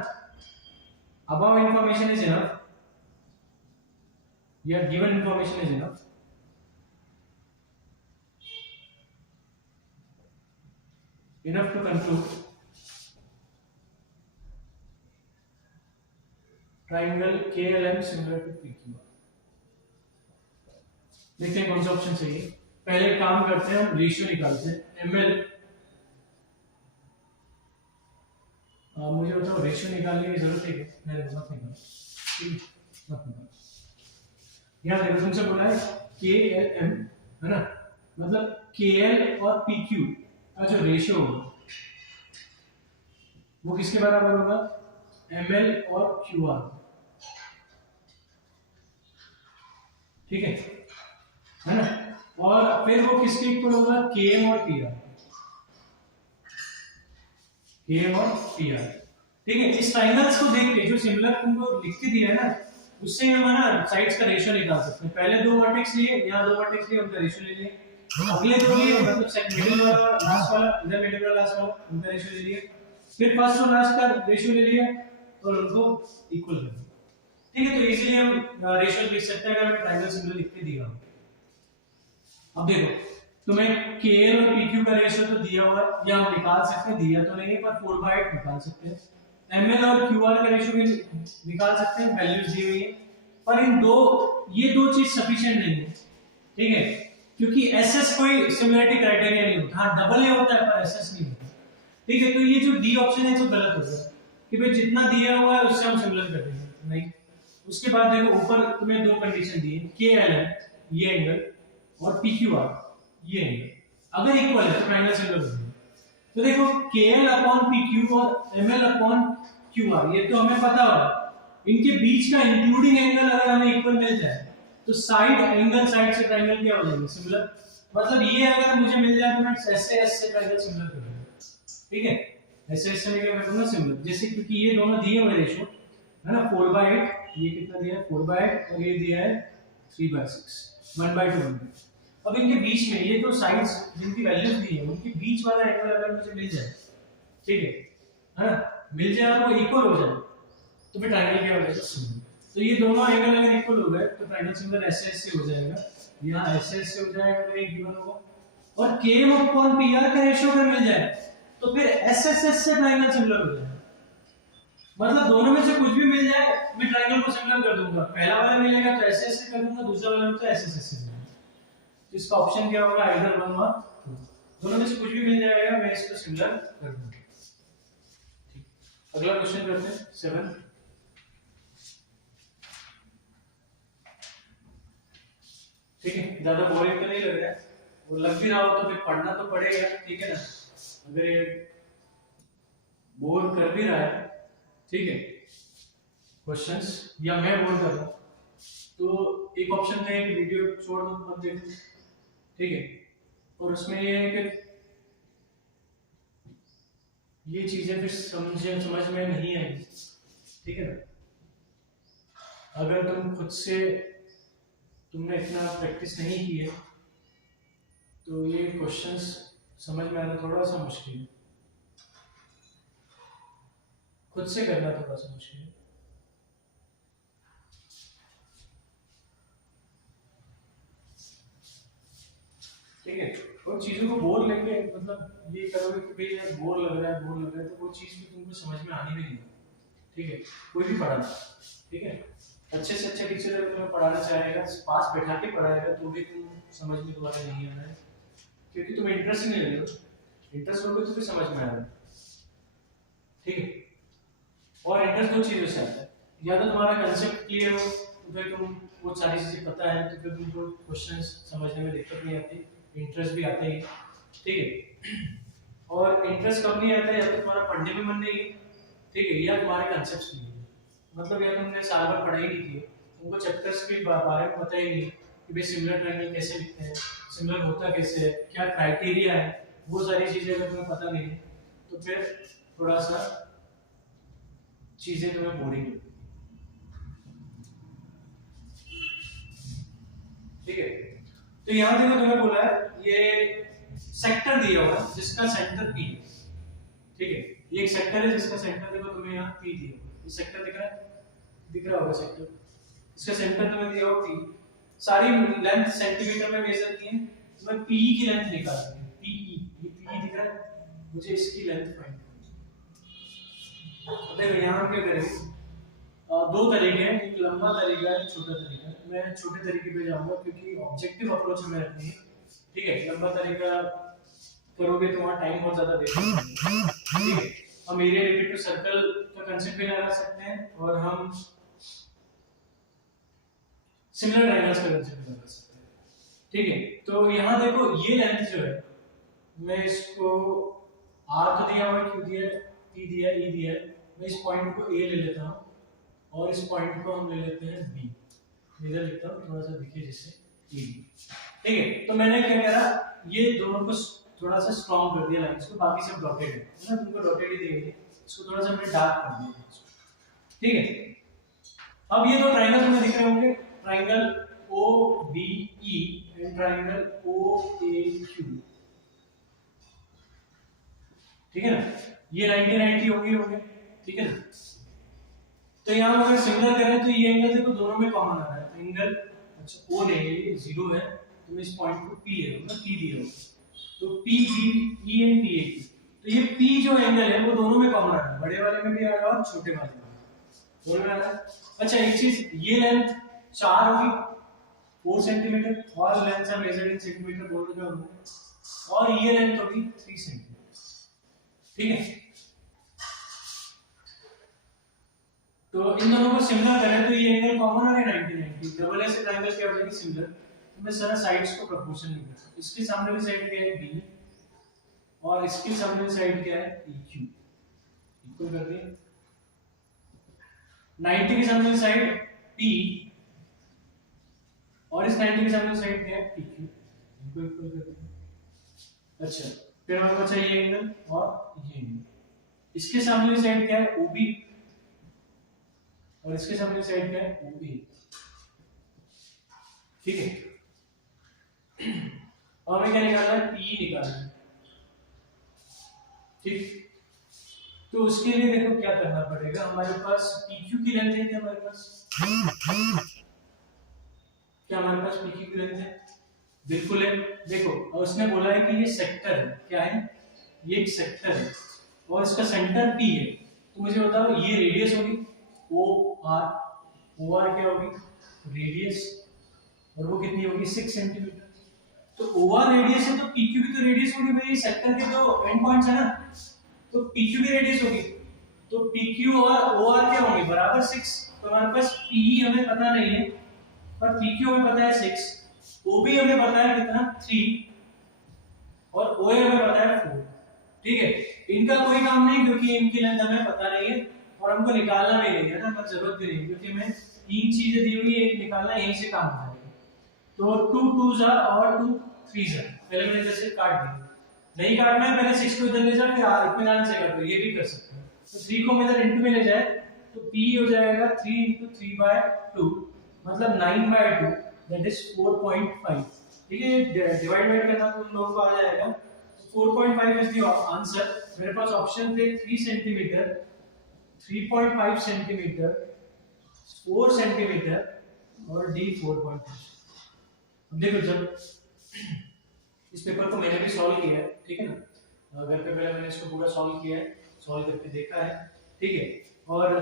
अबव इंफॉर्मेशन इज इनफ या given information is enough. Enough to conclude triangle KLM similar to PQR। देखते हैं कौन सा ऑप्शन सही है। पहले काम करते हैं, हम रेशियो निकालते हैं ml। मुझे बताओ रेशियो निकालने की जरूरत है क्या? मैं मत निकाल, यहाँ देखो तुमसे बोला है KLM है ना, मतलब KL और PQ का जो रेशियो होगा वो किसके बराबर होगा, ml और QR। ठीक है ना, और फिर वो किसके इक्वल होगा, KM और PR, KM और PR। ठीक है, इस ट्रायंगल्स को देख के जो सिमिलर तुमको लिख के दिया है ना, उससे हम है ना साइड्स का रेशियो निकाल सकते हैं। पहले दो वर्टेक्स लिए, यहाँ दो वर्टेक्स लिए, उनका रेशियो ले लिए, अगले दो लिए मतलब मिडिल वाला लास्ट वाला, इधर मिडिल वाला लास्ट वाला, उनका रेशियो ले लिया, फिर फर्स्ट और लास्ट का रेशियो ले लिया और उनको इक्वल कर दिया। ठीक है, तो इजीली हम रेशियो लिख सकते हैं अगर हमें ट्रायंगल सिमिलर लिख के दिया हो। अब देखो तुम्हें KL और PQ का रेशियो तो दिया हुआ है, या हम निकाल सकते हैं, दिया तो नहीं है पर 4/8 निकाल सकते हैं। ml और qr का रेशियो भी निकाल सकते हैं, वैल्यूज दी हुई है, पर ये दो चीज सफिशिएंट नहीं है, ठीक है, क्योंकि एसएस कोई सिमिलरिटी क्राइटेरिया नहीं होता। हाँ डबल ए होता है पर एसएस नहीं होता, ठीक है। तो ये जो डी ऑप्शन है तो गलत हो गया कि भाई जितना दिया हुआ है उससे हम सिमिलर कर देंगे, नहीं। उसके बाद देखो ऊपर तुम्हें दो कंडीशन दी है, के एल है ये एंगल और पी क्यू आर ये एंगल, अगर इक्वल है तो ट्रायंगल सिमिलर हो जाएगा। तो देखो K L upon P Q और M L upon Q R ये तो हमें पता है, इनके बीच का इंक्लूडिंग एंगल अगर हमें इक्वल मिल जाए तो साइड एंगल साइड से ट्रायंगल क्या हो जाएंगे, सिमिलर। मतलब ये अगर मुझे मिल जाए तो मैं ऐसे ऐसे ट्रायंगल सिमिलर कर दूंगा, ठीक है, ऐसे ऐसे मैं क्या करूंगा सिमिलर, जैसे क्योंकि ये दोनों दिए हुए रेशियो है ना 4/8, ये कितना दिया है 4/8 और ये दिया है 3/6, 1/2। अब इनके बीच में ये तो साइड्स जिनकी वैल्यूज दी है उनके बीच वाला एंगल अगर मुझे मिल जाए, ठीक है ना, मिल जाए और वो इक्वल हो जाए तो फिर ट्रायंगल क्या हो जाएगा, सिमिलर। तो ये दोनों एंगल अगर इक्वल हो गए तो ट्रायंगल सिमिलर ऐसे ऐसे हो जाएगा, यहाँ ऐसे ऐसे हो जाएगा अगर ये गिवन होगा, और km अपॉन pr का रेशियो अगर मिल जाए तो फिर एसएसएस से ट्रायंगल सिमिलर हो जाएगा। मतलब दोनों में से कुछ भी मिल जाए मैं ट्रायंगल को सिमिलर कर दूंगा, पहला वाला मिलेगा तो ऐसे ऐसे कर दूंगा, दूसरा वाला तो ऐसे ऐसे कर दूंगा। तो इसका ऑप्शन क्या होगा, आइदर वन और टू, दोनों में से कुछ भी मिल जाएगा मैं इसको सिमिलर कर दूंगा। ठीक, अगला क्वेश्चन करते हैं 7। ठीक है, ज्यादा बोरिंग तो नहीं लग रहा है, और लग भी रहा हो तो फिर पढ़ना तो पड़ेगा, ठीक है ना। अगर ये बोर कर भी रहा है, ठीक है, क्वेश्चंस या मैं बोर कर रहा हूं तो एक ऑप्शन है कि वीडियो छोड़ दो मत देखो, ठीक है, और उसमें ये है कि ये चीजें फिर समझ में नहीं आएगी, ठीक है ना। अगर तुमने इतना प्रैक्टिस नहीं की है तो ये क्वेश्चंस समझ में आना थोड़ा सा मुश्किल है, खुद से करना थोड़ा सा मुश्किल है। ठीक है, और चीजों को बोर लेके मतलब ये करोगे कि भाई यार बोर लग रहा है तो वो चीज भी तुमको समझ में आनी भी नहीं, ठीक है। कोई भी पढ़ाना, ठीक है, अच्छे से अच्छा टीचर अगर तुम्हें पढ़ाना चाहेगा, पास बैठा के पढ़ाएगा तो भी तुम समझ में तुम्हारा नहीं आना है, क्योंकि तुम इंटरेस्ट ही नहीं ले रहे हो। इंटरेस्ट लोगे तो फिर समझ में आएगा, ठीक है। और इंटरेस्ट दो चीजों से आता है, या तो तुम्हारा कंसेप्ट क्लियर हो तो फिर तुम वो सारी चीजें पता है तो फिर तुमको क्वेश्चंस समझने में दिक्कत नहीं आती, इंटरेस्ट भी आता ही, ठीक है। और इंटरेस्ट कब नहीं आता है, या तो तुम्हारा पढ़ने में मन नहीं है, ठीक है, या तुम्हारे कंसेप्ट्स नहीं है, मतलब या तुमने साल भर पढ़ाई नहीं की, तुमको चैप्टर्स के बारे में पता ही नहीं कि भाई सिमिलर ट्रायंगल कैसे लिखते हैं, सिमिलर होता कैसे है, क्या क्राइटेरिया है, वो सारी चीजें अगर तुम्हें पता नहीं है तो फिर थोड़ा सा चीजें तुम्हें बोरिंग लगती, ठीक है। तो यहां देखो तुम्हें बोला है ये सेक्टर दिया हुआ है जिसका सेंटर P है, ठीक है, ये एक सेक्टर है जिसका सेंटर देखो तुम्हें यहाँ P दिया हुआ है, ये सेक्टर दिख रहा होगा सेक्टर, इसका सेंटर तुम्हें दिया हुआ P, सारी लेंथ सेंटीमीटर में मेजर की है, तुम्हें PE की लेंथ निकालनी है, PE, ये PE दिख रहा है, मुझे इसकी लेंथ फाइंड करनी है। देखो यहाँ हम क्या करेंगे, दो तरीके हैं, एक लंबा तरीका है, एक छोटा तरीका है। मैं छोटे तरीके पे जाऊंगा क्योंकि ऑब्जेक्टिव अप्रोच हमें रखनी है, ठीक है। लंबा तरीका करोगे तो वहां टाइम बहुत ज्यादा देना, ठीक है। हम एरिया रिलेटेड टू सर्कल का कांसेप्ट भी लगा सकते हैं और हम सिमिलर ट्रायंगल्स का कांसेप्ट भी लगा सकते हैं, ठीक है। तो यहाँ देखो ये लेंथ जो है, मैं इसको R तो दिया हुआ है, Q दिया है, P दिया है, E दिया है, मैं इस पॉइंट को A ले लेता हूँ और इस पॉइंट को हम ले लेते हैं B, इधर लिखता हूँ थोड़ा सा दिखे जिससे E, ठीक है। तो मैंने क्या करा, ये दोनों को थोड़ा सा स्ट्रॉन्ग कर दिया लाइंस को, बाकी सब डॉटेड है ना, तुमको डॉटेड ही देंगे, इसको थोड़ा सा मैंने डार्क कर दिया, ठीक है। अब ये दो ट्रायंगल तुम्हें दिख रहे होंगे, triangle OBE and triangle OAQ, ठीक है ना, ये 90-90 होंगे, ठीक है ना। तो यहाँ अगर सिमिलर करें तो ये एंगल देखो दोनों में कॉमन आ रहा है, एंगल अच्छा O नहीं ये 0 है, तो मैं इस पॉइंट को P ले लूंगा, P दिया होगा तो P B E and P A, तो ये P जो एंगल है वो दोनों में कॉमन आ रहा है, बड़े वाले में भी आ रहा है और छोटे वाले में दोनों में आ रहा है। अच्छा एक चीज, ये लेंथ 4 होगी 4 सेंटीमीटर, और लेंथ है मेजर्ड इन सेंटीमीटर बोल रहे हैं, और ये लेंथ होगी 3 सेंटीमीटर। ठीक है, तो इन दोनों को सिमिलर करें तो ये एंगल कॉमन आ रहा है 90 डबल ऐसे ट्रायंगल क्या हो जाएगी सिमिलर। तो मैं सारा साइड्स को प्रोपोर्शन नहीं कर सकता। इसके सामने वाली साइड क्या है बी, और इसके सामने वाली साइड क्या है PQ, इक्वल कर दिए। 90 के सामने वाली साइड P, और इस 90 के सामने वाली साइड क्या है PQ, इनको इक्वल कर दिए। अच्छा फिर हमें बचा ये एंगल और ये एंगल। इसके सामने वाली साइड क्या है OB, और इसके सामने साइड क्या है OA। ठीक है, और हमें क्या निकालना है P निकालना है। ठीक, तो उसके लिए देखो क्या करना पड़ेगा, हमारे पास PQ की लेंथ है क्या, हमारे पास क्या हमारे पास PQ की लेंथ है, बिल्कुल है। देखो और उसने बोला है कि ये सेक्टर है, क्या है ये एक सेक्टर है, और इसका सेंटर P है। तो मुझे बताओ ये रेडियस होगी OR, OR क्या होगी रेडियस, और वो कितनी होगी 6 सेंटीमीटर। तो OR रेडियस है तो PQ भी तो रेडियस होगी भाई, सेक्टर के तो एंड पॉइंट्स है ना, तो PQ भी रेडियस होगी। तो PQ और OR क्या होंगे बराबर 6। तो हमारे पास PE हमें पता नहीं है, पर PQ हमें पता है 6, OB हमें पता है कितना 3, और OA हमें पता है 4। ठीक है, इनका कोई काम नहीं क्योंकि इनकी लेंथ हमें पता नहीं है, और हमको निकालना भी नहीं है ना, पर जरूरत भी नहीं क्योंकि हमें 3 चीजें दी हुई है, एक निकालना यहीं से काम हो जाएगा। तो 2 2s और 2 3s, पहले मैंने जैसे काट दिया, नहीं काटना है पहले 6 को इधर ले जाओ फिर इत्मीनान से कर दो, ये भी कर सकते हैं। तो 3 को इधर इनटू में ले जाए तो P हो जाएगा 3 × 3/2 मतलब 9/2 दैट इज 4.5। ठीक है, डिवाइड करना तो उन लोगों को आ जाएगा। 4.5 इज द आंसर। मेरे पास ऑप्शन थे 3 सेंटीमीटर, 3.5 सेंटीमीटर, 4 सेंटीमीटर और D 4.5। अब देखो जब इस पेपर को मैंने भी सॉल्व किया है, ठीक है ना, घर पे पहले मैंने इसको पूरा सॉल्व किया है, सॉल्व करके देखा है, ठीक है। और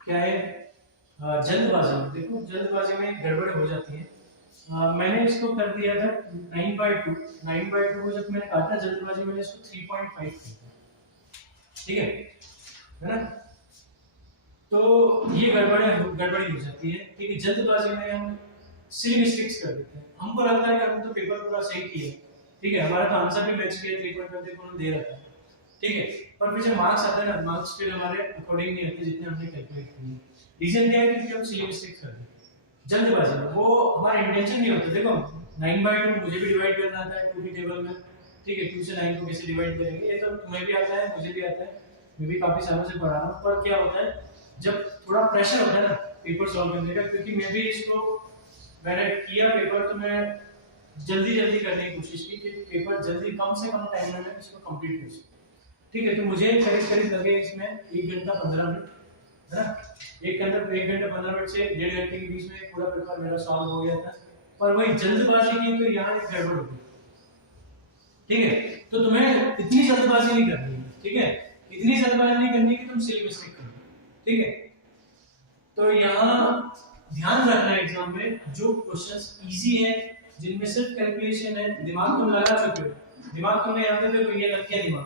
क्या है जल्दबाजी में, देखो जल्दबाजी में गड़बड़ हो जाती है। मैंने इसको कर दिया था 9/2, 9/2 को जब मैंने काटा जल्दबाजी मैंने इसको 3.5 किया, ठीक है ना। तो ये गड़बड़ी हो जाती है, ठीक है। जल्दबाजी में हम सिली मिस्टेक्स कर देते हैं, हमको लगता है कि हम तो पेपर पूरा सही किया, ठीक है, हमारा तो आंसर भी मैच किया, 3.5 देखो दे रखा है, ठीक है। पर फिर जब मार्क्स आते हैं ना, मार्क्स फिर हमारे अकॉर्डिंग नहीं आते जितने हमने कैलकुलेट किए। रीजन क्या है कि हम सिली मिस्टेक्स कर देते हैं जल्दबाजी में, वो हमारा इंटेंशन नहीं होता। देखो 9/2 मुझे भी डिवाइड करना आता है 2 की टेबल में, ठीक है, 2 से 9 को कैसे डिवाइड करेंगे ये तो तुम्हें भी आता है, मुझे भी आता है, मैं भी काफी सालों से पढ़ा रहा हूँ। पर क्या होता है जब थोड़ा प्रेशर होता है ना पेपर सॉल्व करने का, क्योंकि मैं भी इसको मैंने किया पेपर तो मैं जल्दी करने की कोशिश की कि पेपर जल्दी कम से कम टाइम में इसको कंप्लीट कर सकूं, ठीक है। तो मुझे करीब लगे इसमें 1 घंटा 15 मिनट, है ना, 1 घंटा 15 मिनट से 1.5 घंटे के बीच में पूरा पेपर मेरा सॉल्व हो गया था। पर वही जल्दबाजी की तो यहाँ एक गड़बड़ हो गई, ठीक है। तो तुम्हें इतनी जल्दबाजी नहीं करनी है, ठीक है, इतनी जल्दबाजी नहीं करनी कि तुम सिली मिस्टेक करो, ठीक है। तो यहाँ ध्यान रखना है एग्जाम में जो क्वेश्चंस इजी है, जिनमें सिर्फ कैलकुलेशन है, दिमाग तुम लगा चुके हो, दिमाग तुमने यहाँ पे तो ये लग गया दिमाग,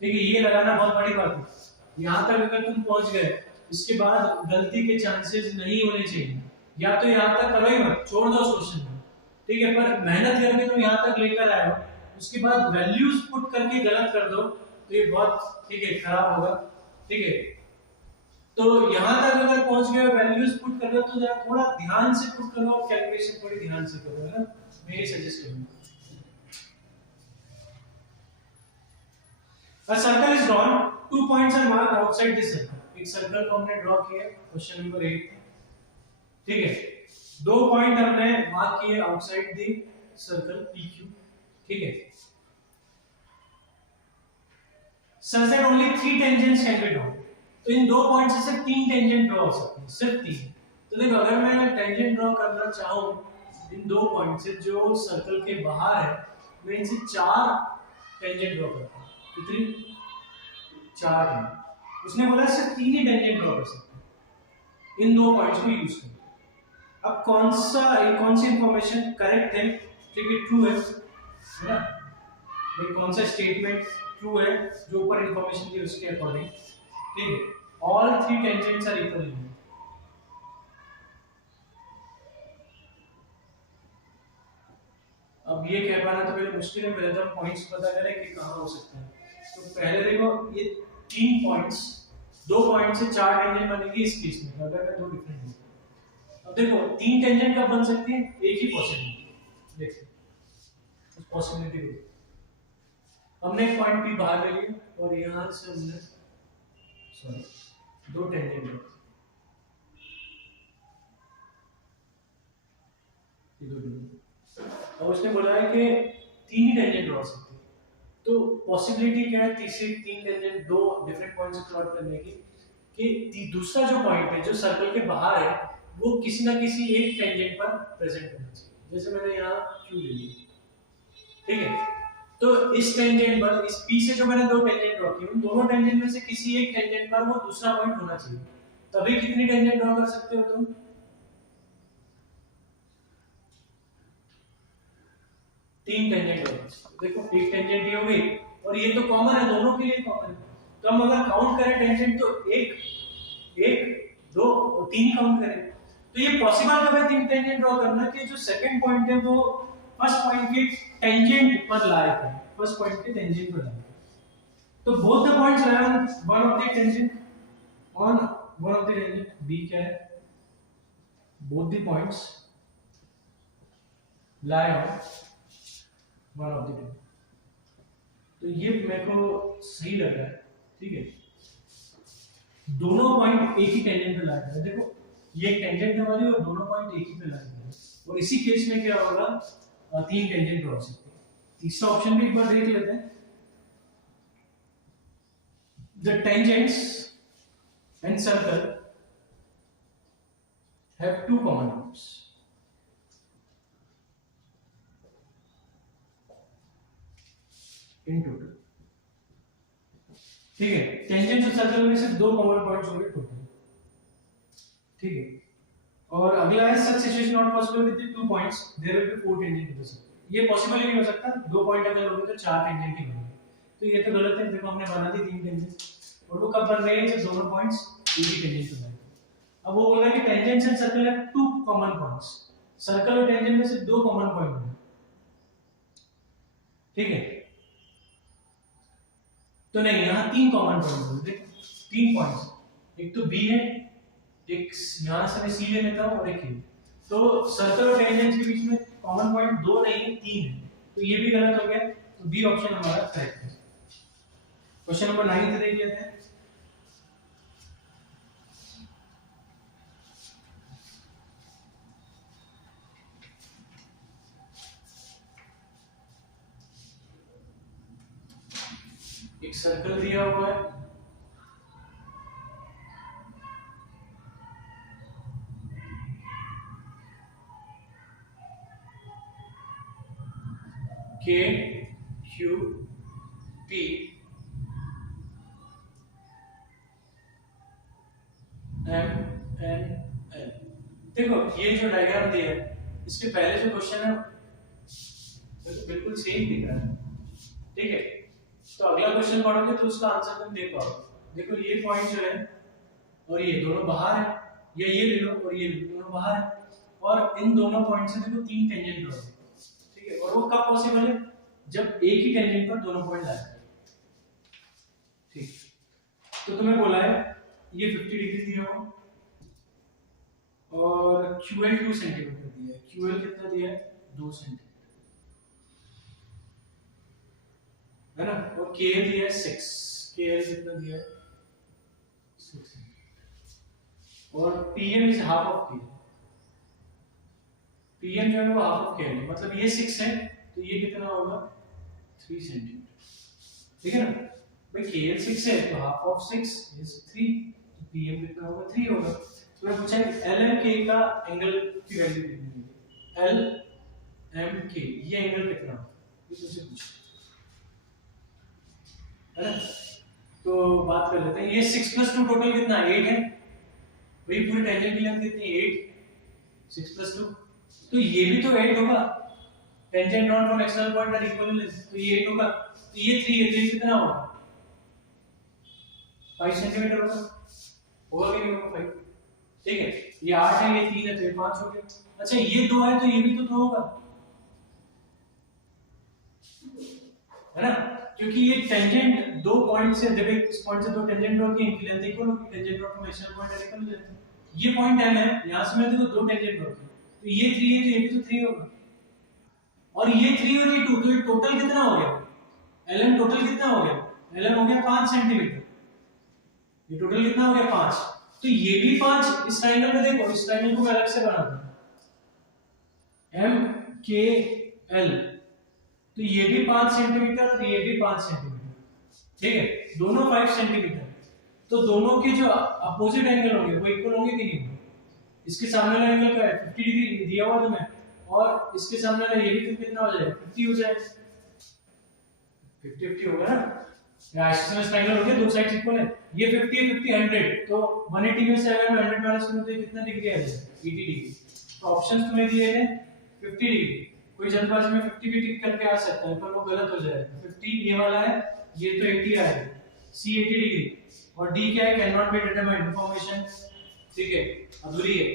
ठीक है, ये लगाना बहुत बड़ी बात है। यहाँ तक अगर तुम पहुंच गए इसके बाद गलती के चांसेस नहीं होने चाहिए, या तो यहाँ तक करो ही मत, छोड़ दो क्वेश्चन को, ठीक है। पर मेहनत करके तुम यहाँ तक लेकर आए हो, उसके बाद वैल्यूज पुट करके गलत कर दो तो ये बहुत, ठीक है, खराब होगा, ठीक है। तो यहाँ तक अगर पहुंच गए वैल्यूज पुट कर दो तो जरा थोड़ा ध्यान से पुट करो और कैलकुलेशन थोड़ी ध्यान से करो, है ना, मैं ये सजेस्ट करूंगा। A circle is drawn, 2 points are marked outside this circle। एक सर्कल को हमने ड्रॉ किया क्वेश्चन नंबर 8, ठीक है, 2 पॉइंट हमने मार्क किए आउटसाइड द सर्कल PQ, ठीक है। Such that only 3 tangents can be drawn। तो इन 2 पॉइंट से सिर्फ 3 टेंजेंट ड्रॉ हो सकते हैं, सिर्फ 3। तो देखो अगर मैं टेंजेंट ड्रॉ करना चाहूं इन 2 पॉइंट से जो सर्कल के बाहर है, मैं इनसे 4 टेंजेंट ड्रॉ करता हूं, कितनी, 4 है। उसने बोला सिर्फ 3 ही टेंजेंट ड्रॉ कर सकते हैं इन दो पॉइंट्स को यूज करके। अब कौन सी इंफॉर्मेशन करेक्ट है, ठीक है, ट्रू है ना, भाई कौन सा स्टेटमेंट ट्रू है जो ऊपर इंफॉर्मेशन थी उसके अकॉर्डिंग, ठीक है। All 3 tangents are equal. अब ये कह पाना तो पहले मुश्किल है, पहले तो हम पॉइंट्स पता करें कि कहाँ हो सकते हैं। तो पहले देखो ये 3 पॉइंट्स, 2 पॉइंट से 4 टेंजेंट बनेगी इस केस में, अगर मैं 2 डिफरेंट हूं। अब देखो 3 टेंजेंट कब बन सकती है, एक ही पॉसिबिलिटी, देखो उस पॉसिबिलिटी को हमने एक पॉइंट भी बाहर ले लिया और यहां से हमने सॉरी 2 टेंजेंट ले, और उसने बोला है कि 3 ही टेंजेंट ड्रॉ सकते हैं। तो पॉसिबिलिटी क्या है, तीसरी 3 टेंजेंट 2 डिफरेंट पॉइंट से प्लॉट करने की, कि दूसरा जो पॉइंट है जो सर्कल के बाहर है वो किसी ना किसी एक टेंजेंट पर प्रेजेंट होना चाहिए। जैसे मैंने यहाँ Q ले लिया, ठीक है, तो इस टेंजेंट पर, इस P से जो मैंने 2 टेंजेंट ड्रॉ किए उन दोनों टेंजेंट में से किसी एक टेंजेंट पर वो दूसरा पॉइंट होना चाहिए। तभी कितनी टेंजेंट ड्रॉ कर सकते हो तुम, 3 टेंजेंट हो। देखो एक टेंजेंट ये हो गई और ये तो कॉमन है, दोनों के लिए कॉमन है। तो हम अगर काउंट करें टेंजेंट तो 1 2 और 3 काउंट करें। तो ये पॉसिबल कब है 3 टेंजेंट ड्रॉ करना, कि जो सेकंड पॉइंट है वो फर्स्ट पॉइंट के टेंजेंट पर लाए थे, फर्स्ट पॉइंट के टेंजेंट पर लाए। तो both the points lie on one of the tangent, on one of the tangent। B क्या है, both the points lie on one of the tangent। तो ये मेरे को सही लग रहा है, ठीक है, दोनों पॉइंट एक ही टेंजेंट पे ला रहे हैं। देखो ये एक टेंजेंट है हमारी और दोनों पॉइंट एक ही पे ला रहे हैं, और इसी केस में क्या होगा, 3 टेंजेंट ड्रॉ सकते हैं। तीसरा ऑप्शन भी एक बार देख लेते हैं। The tangents and circle have 2 common points। In total, ठीक है, टेंजेंट और सर्कल में से 2 कॉमन पॉइंट्स होंगे टोटल, ठीक है। और अगला है such situation not possible with the 2 points there will be 4 tangent to the circle। ये पॉसिबल ही नहीं हो सकता, 2 पॉइंट अगर होंगे तो 4 टेंजेंट ही बनेंगे, तो ये तो गलत है। देखो हमने बना दी 3 टेंजेंट, और वो कब बन रहे हैं जब दोनों पॉइंट्स एक ही टेंजेंट पे बने। अब वो बोल रहा है कि tangents and circle have 2 common points, circle और टेंजेंट में से 2 कॉमन पॉइंट हैं, ठीक है। तो नहीं, यहाँ 3 कॉमन पॉइंट है, देख 3 पॉइंट्स, एक तो B है, एक यहाँ से मैं C ले लेता हूँ और एक ये। तो सर्कल और टेंजेंट के बीच में कॉमन पॉइंट 2 नहीं है 3 है, तो ये भी गलत हो गया। तो बी ऑप्शन हमारा करेक्ट है। क्वेश्चन नंबर 9 देख लेते हैं। एक सर्कल दिया हुआ है, K Q P M N L। देखो ये जो डायग्राम दिया है इसके पहले जो क्वेश्चन है तो बिल्कुल सेम दिख रहा है, ठीक है। तो अगला क्वेश्चन पढ़ोगे तो उसका आंसर तुम देख पाओगे। देखो ये पॉइंट जो है और ये दोनों बाहर है, या ये ले लो और ये दोनों बाहर है, और इन दोनों पॉइंट से देखो 3 टेंजेंट ड्रॉ है, ठीक है। और वो कब पॉसिबल है, जब एक ही टेंजेंट पर दोनों पॉइंट लाए, ठीक। तो तुम्हें बोला है ये 50 डिग्री दिया हो और QL 2 सेंटीमीटर दिया है। QL कितना दिया है, 2 सेंटीमीटर, है ना। और KL दिया है 6, KL कितना दिया है 6, और PM is half of KL। PM जो है वो हाफ ऑफ KL है, मतलब ये 6 है तो ये कितना होगा 3 सेंटीमीटर, ठीक है ना। भाई KL 6 है तो हाफ ऑफ 6 इज 3, तो PM कितना होगा 3 होगा। तो मैं पूछा LMK का एंगल की वैल्यू कितनी है, LMK ये एंगल कितना होगा, ये मुझसे पूछा। है ना। तो बात कर लेते हैं, ये 6 + 2 टोटल कितना 8 है, वही पूरी टेंजेंट की लेंथ कितनी 8, 6 + 2, तो ये भी तो 8 होगा, tangent drawn from external point are equal length, तो ये 8 होगा, तो ये 3 है, तो ये कितना होगा 5 सेंटीमीटर होगा कि नहीं होगा 5, ठीक है। ये 8 है, ये 3 है, तो ये 5 हो गया। अच्छा ये 2 है, तो ये भी तो 2 होगा, है ना, क्योंकि ये टेंजेंट दो पॉइंट से, जब इस पॉइंट से दो टेंजेंट ड्रॉ की, इनकी लेंथ इक्वल होगी, tangent draw from external point equal हो जाता है। ये पॉइंट M है, यहां से मैं देखो दो टेंजेंट ड्रॉ किए, तो ये 3 है, तो ये भी तो 3 होगा, और ये 3 और ये 2, तो ये टोटल कितना हो गया, Lm टोटल कितना हो गया, Lm हो गया 5 सेंटीमीटर, ये टोटल कितना हो गया 5, तो ये भी 5, इस ट्रायंगल में देखो, इस ट्रायंगल को मैं अलग से बनाता हूं, MKL, तो ये भी 5 सेंटीमीटर और ये भी 5 सेंटीमीटर, ठीक है, दोनों 5 सेंटीमीटर, तो दोनों के जो अपोजिट एंगल होंगे वो इक्वल होंगे कि नहीं होंगे, इसके सामने वाला एंगल क्या है 50 डिग्री दिया हुआ तुम्हें, और इसके सामने वाला ये भी तो कितना हो जाएगा 50 हो जाएगा, 50 50 होगा ना, आइसोसेलेस ट्रायंगल हो गया, दो साइड्स इक्वल है, ये 50 है 50 100, तो 180 में से अगर मैं 100 माइनस करूं तो ये कितना डिग्री आ जाएगा 80 डिग्री, तो ऑप्शंस तुम्हें दिए थे 50 डिग्री, कोई जल्दबाजी में 50 भी टिक करके आ सकता है, पर वो गलत हो जाएगा, 50 ये वाला है, ये तो 80 आएगा, C 80 डिग्री, और D क्या है, can not be determined, information ठीक है अधूरी है,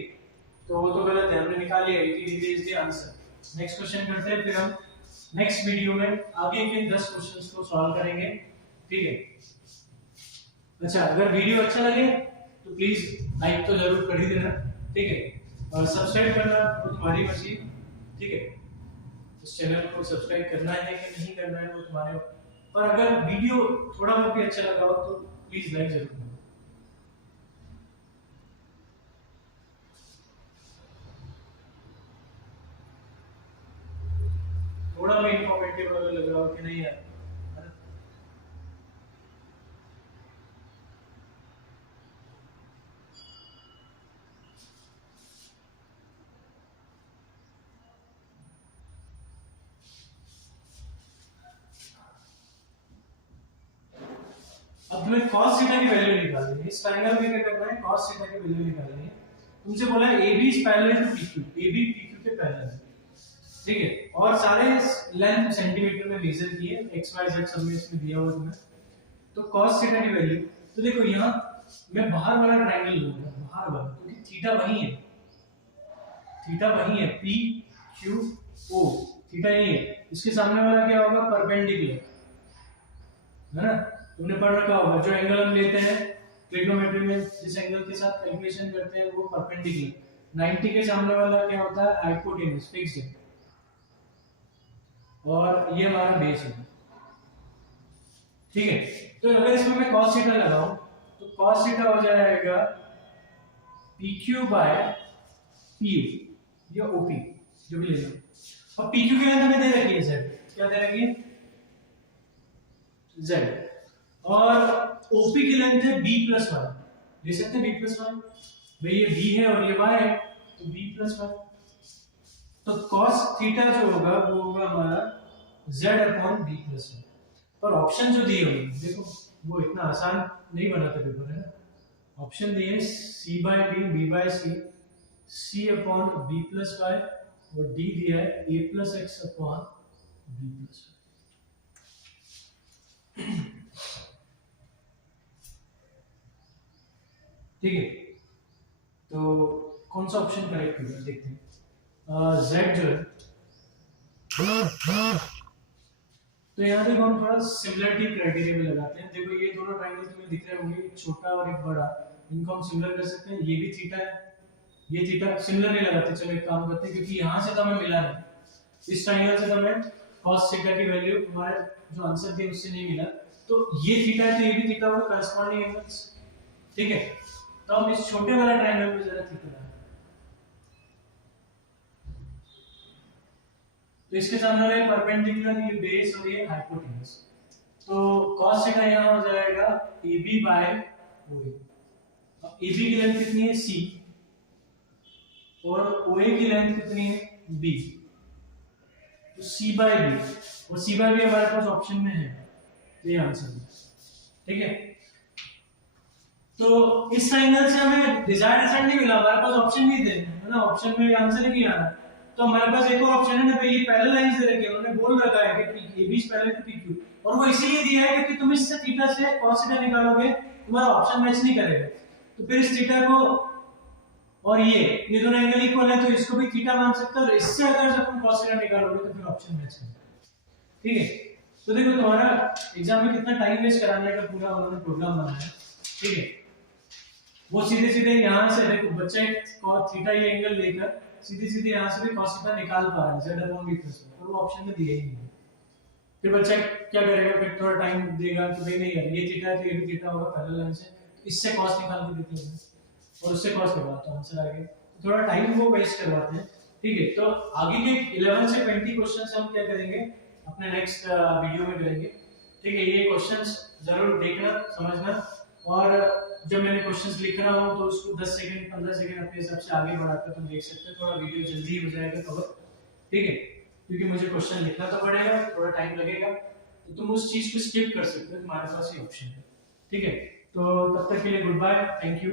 तो वो तो गलत है, हमने निकाल लिया 80 degree is the answer. Next question करते हैं, फिर हम नेक्स्ट वीडियो में आगे के 10 क्वेश्चंस को सॉल्व करेंगे, ठीक है। अच्छा अगर वीडियो अच्छा लगे तो प्लीज लाइक तो जरूर कर ही देना, ठीक है, और सब्सक्राइब करना वो तुम्हारी मर्जी, ठीक है, इस चैनल को सब्सक्राइब करना है कि नहीं करना है वो तुम्हारे, पर अगर वीडियो थोड़ा बहुत भी अच्छा लगा हो तो प्लीज लाइक जरूर करना। थोड़ा भी इंफॉर्मेटिव अगर लग रहा हो कि नहीं यार, अब तुम्हें cos थीटा की वैल्यू निकालनी है, इस ट्रायंगल में क्या करना है, cos थीटा की वैल्यू निकालनी है, तुमसे बोला है AB is parallel to PQ, AB PQ के पैरेलल है, ठीक है, और सारे लेंथ सेंटीमीटर में मेजर किए, x y z सब में इसमें दिया हुआ तुम्हें, तो cos थीटा की वैल्यू, तो देखो यहां मैं बाहर वाला ट्रायंगल लूंगा, बाहर वाला, क्योंकि थीटा वही है, थीटा वही है P Q O, थीटा यही है, इसके सामने वाला क्या होगा परपेंडिकुलर, है ना, तुमने पढ़ रखा होगा, जो एंगल हम लेते हैं ट्रिग्नोमेट्री में, जिस एंगल के साथ कैलकुलेशन करते हैं वो परपेंडिकुलर, 90 के सामने वाला क्या होता है हाइपोटेन्यूज फिक्स्ड है, और ये हमारा बेस है, ठीक है। तो अगर इसमें मैं cos थीटा लगाऊं तो cos थीटा हो जाएगा PQ बाय PU या OP जो भी ले लो, और PQ की लेंथ हमें दे रखी है Z, क्या दे रखी है Z, और OP की लेंथ है B+1, ले सकते हैं B+1, भाई ये B है और ये Y है, तो B+1, तो cos थीटा जो होगा वो होगा हमारा Z/B+1, पर ऑप्शन जो दिए हुए देखो वो इतना आसान नहीं बनाते पेपर, है ना, ऑप्शन दिए C/B, B/C, C/B+Y, और D दिया है A+X/B+Y, ठीक है, तो कौन सा ऑप्शन करेक्ट होगा देखते हैं, Z जो है, तो यहाँ देखो हम थोड़ा सिमिलरिटी क्राइटेरिया में लगाते हैं, देखो ये दोनों ट्रायंगल तुम्हें दिख रहे होंगे, एक छोटा और एक बड़ा, इनको हम सिमिलर कर सकते हैं, ये भी थीटा है, ये थीटा, सिमिलर नहीं लगाते, चलो एक काम करते हैं, क्योंकि यहाँ से तो हमें मिला नहीं, इस ट्रायंगल से तो हमें cos थीटा की वैल्यू हमारे जो आंसर थे उससे नहीं मिला, तो ये थीटा है तो ये भी थीटा होगा, करस्पॉन्डिंग एंगल्स, ठीक है, तो हम इस छोटे वाला ट्रायंगल में जरा थीटा, तो इसके सामने वाला परपेंडिकुलर, ये बेस और ये हाइपोटेन्यूज, तो cos थीटा यहां हो जाएगा AB बाय OA, अब AB की लेंथ कितनी है C, और OA की लेंथ कितनी है B, तो C/B, और C/B हमारे पास ऑप्शन में है, तो ये आंसर है, ठीक है। तो इस ट्रायंगल से हमें डिजायर्ड रिजल्ट नहीं मिला, हमारे पास ऑप्शन नहीं थे, है ना, ऑप्शन में आंसर ही नहीं आ रहा। तो हमारे पास एक और ऑप्शन है ना, ये पैरेलल लाइंस दे रखी है, उन्होंने बोल रखा है कि AB is parallel to PQ, और वो इसीलिए दिया है क्योंकि तुम इससे थीटा से cos थीटा निकालोगे, तुम्हारा ऑप्शन मैच नहीं करेगा। तो फिर इस थीटा को और ये दोनों एंगल इक्वल है, तो इसको भी थीटा मान सकते हो, और इससे अगर जब तुम cos थीटा निकालोगे तो फिर ऑप्शन मैच करेगा। ठीक है। तो देखो तुम्हारा एग्जाम में कितना टाइम वेस्ट कराने का पूरा उन्होंने प्रोग्राम बनाया है। ठीक है, वो सीधे सीधे यहाँ से देखो बच्चा एक cos थीटा ये एंगल लेकर सीधे सीधे यहाँ से भी cos थीटा निकाल पा रहा है z/b प्लस में, और वो ऑप्शन में दिया ही नहीं है। फिर बच्चा क्या करेगा, फिर थोड़ा टाइम देगा कि भाई नहीं यार ये थीटा है तो ये भी थीटा होगा पैरेलल लाइन से, तो इससे cos निकाल के देते हैं और उससे cos निकाल तो आंसर आ गया। थोड़ा टाइम वो वेस्ट करवाते हैं। ठीक है, तो आगे के 11 से 20 क्वेश्चंस हम क्या करेंगे अपने नेक्स्ट वीडियो में करेंगे। ठीक है, ये क्वेश्चंस जरूर देखना समझना, और जब मैंने क्वेश्चंस लिख रहा हूं तो उसको 10 सेकंड 15 सेकंड अपने हिसाब से आगे बढ़ाकर तुम देख सकते हो, थोड़ा वीडियो जल्दी हो जाएगा कवर। ठीक है, क्योंकि मुझे क्वेश्चन लिखना तो पड़ेगा, थोड़ा टाइम लगेगा, तो तुम उस चीज को स्किप कर सकते हो, तुम्हारे पास ये ऑप्शन है। ठीक है, तो तब तक के लिए गुड बाय, थैंक यू।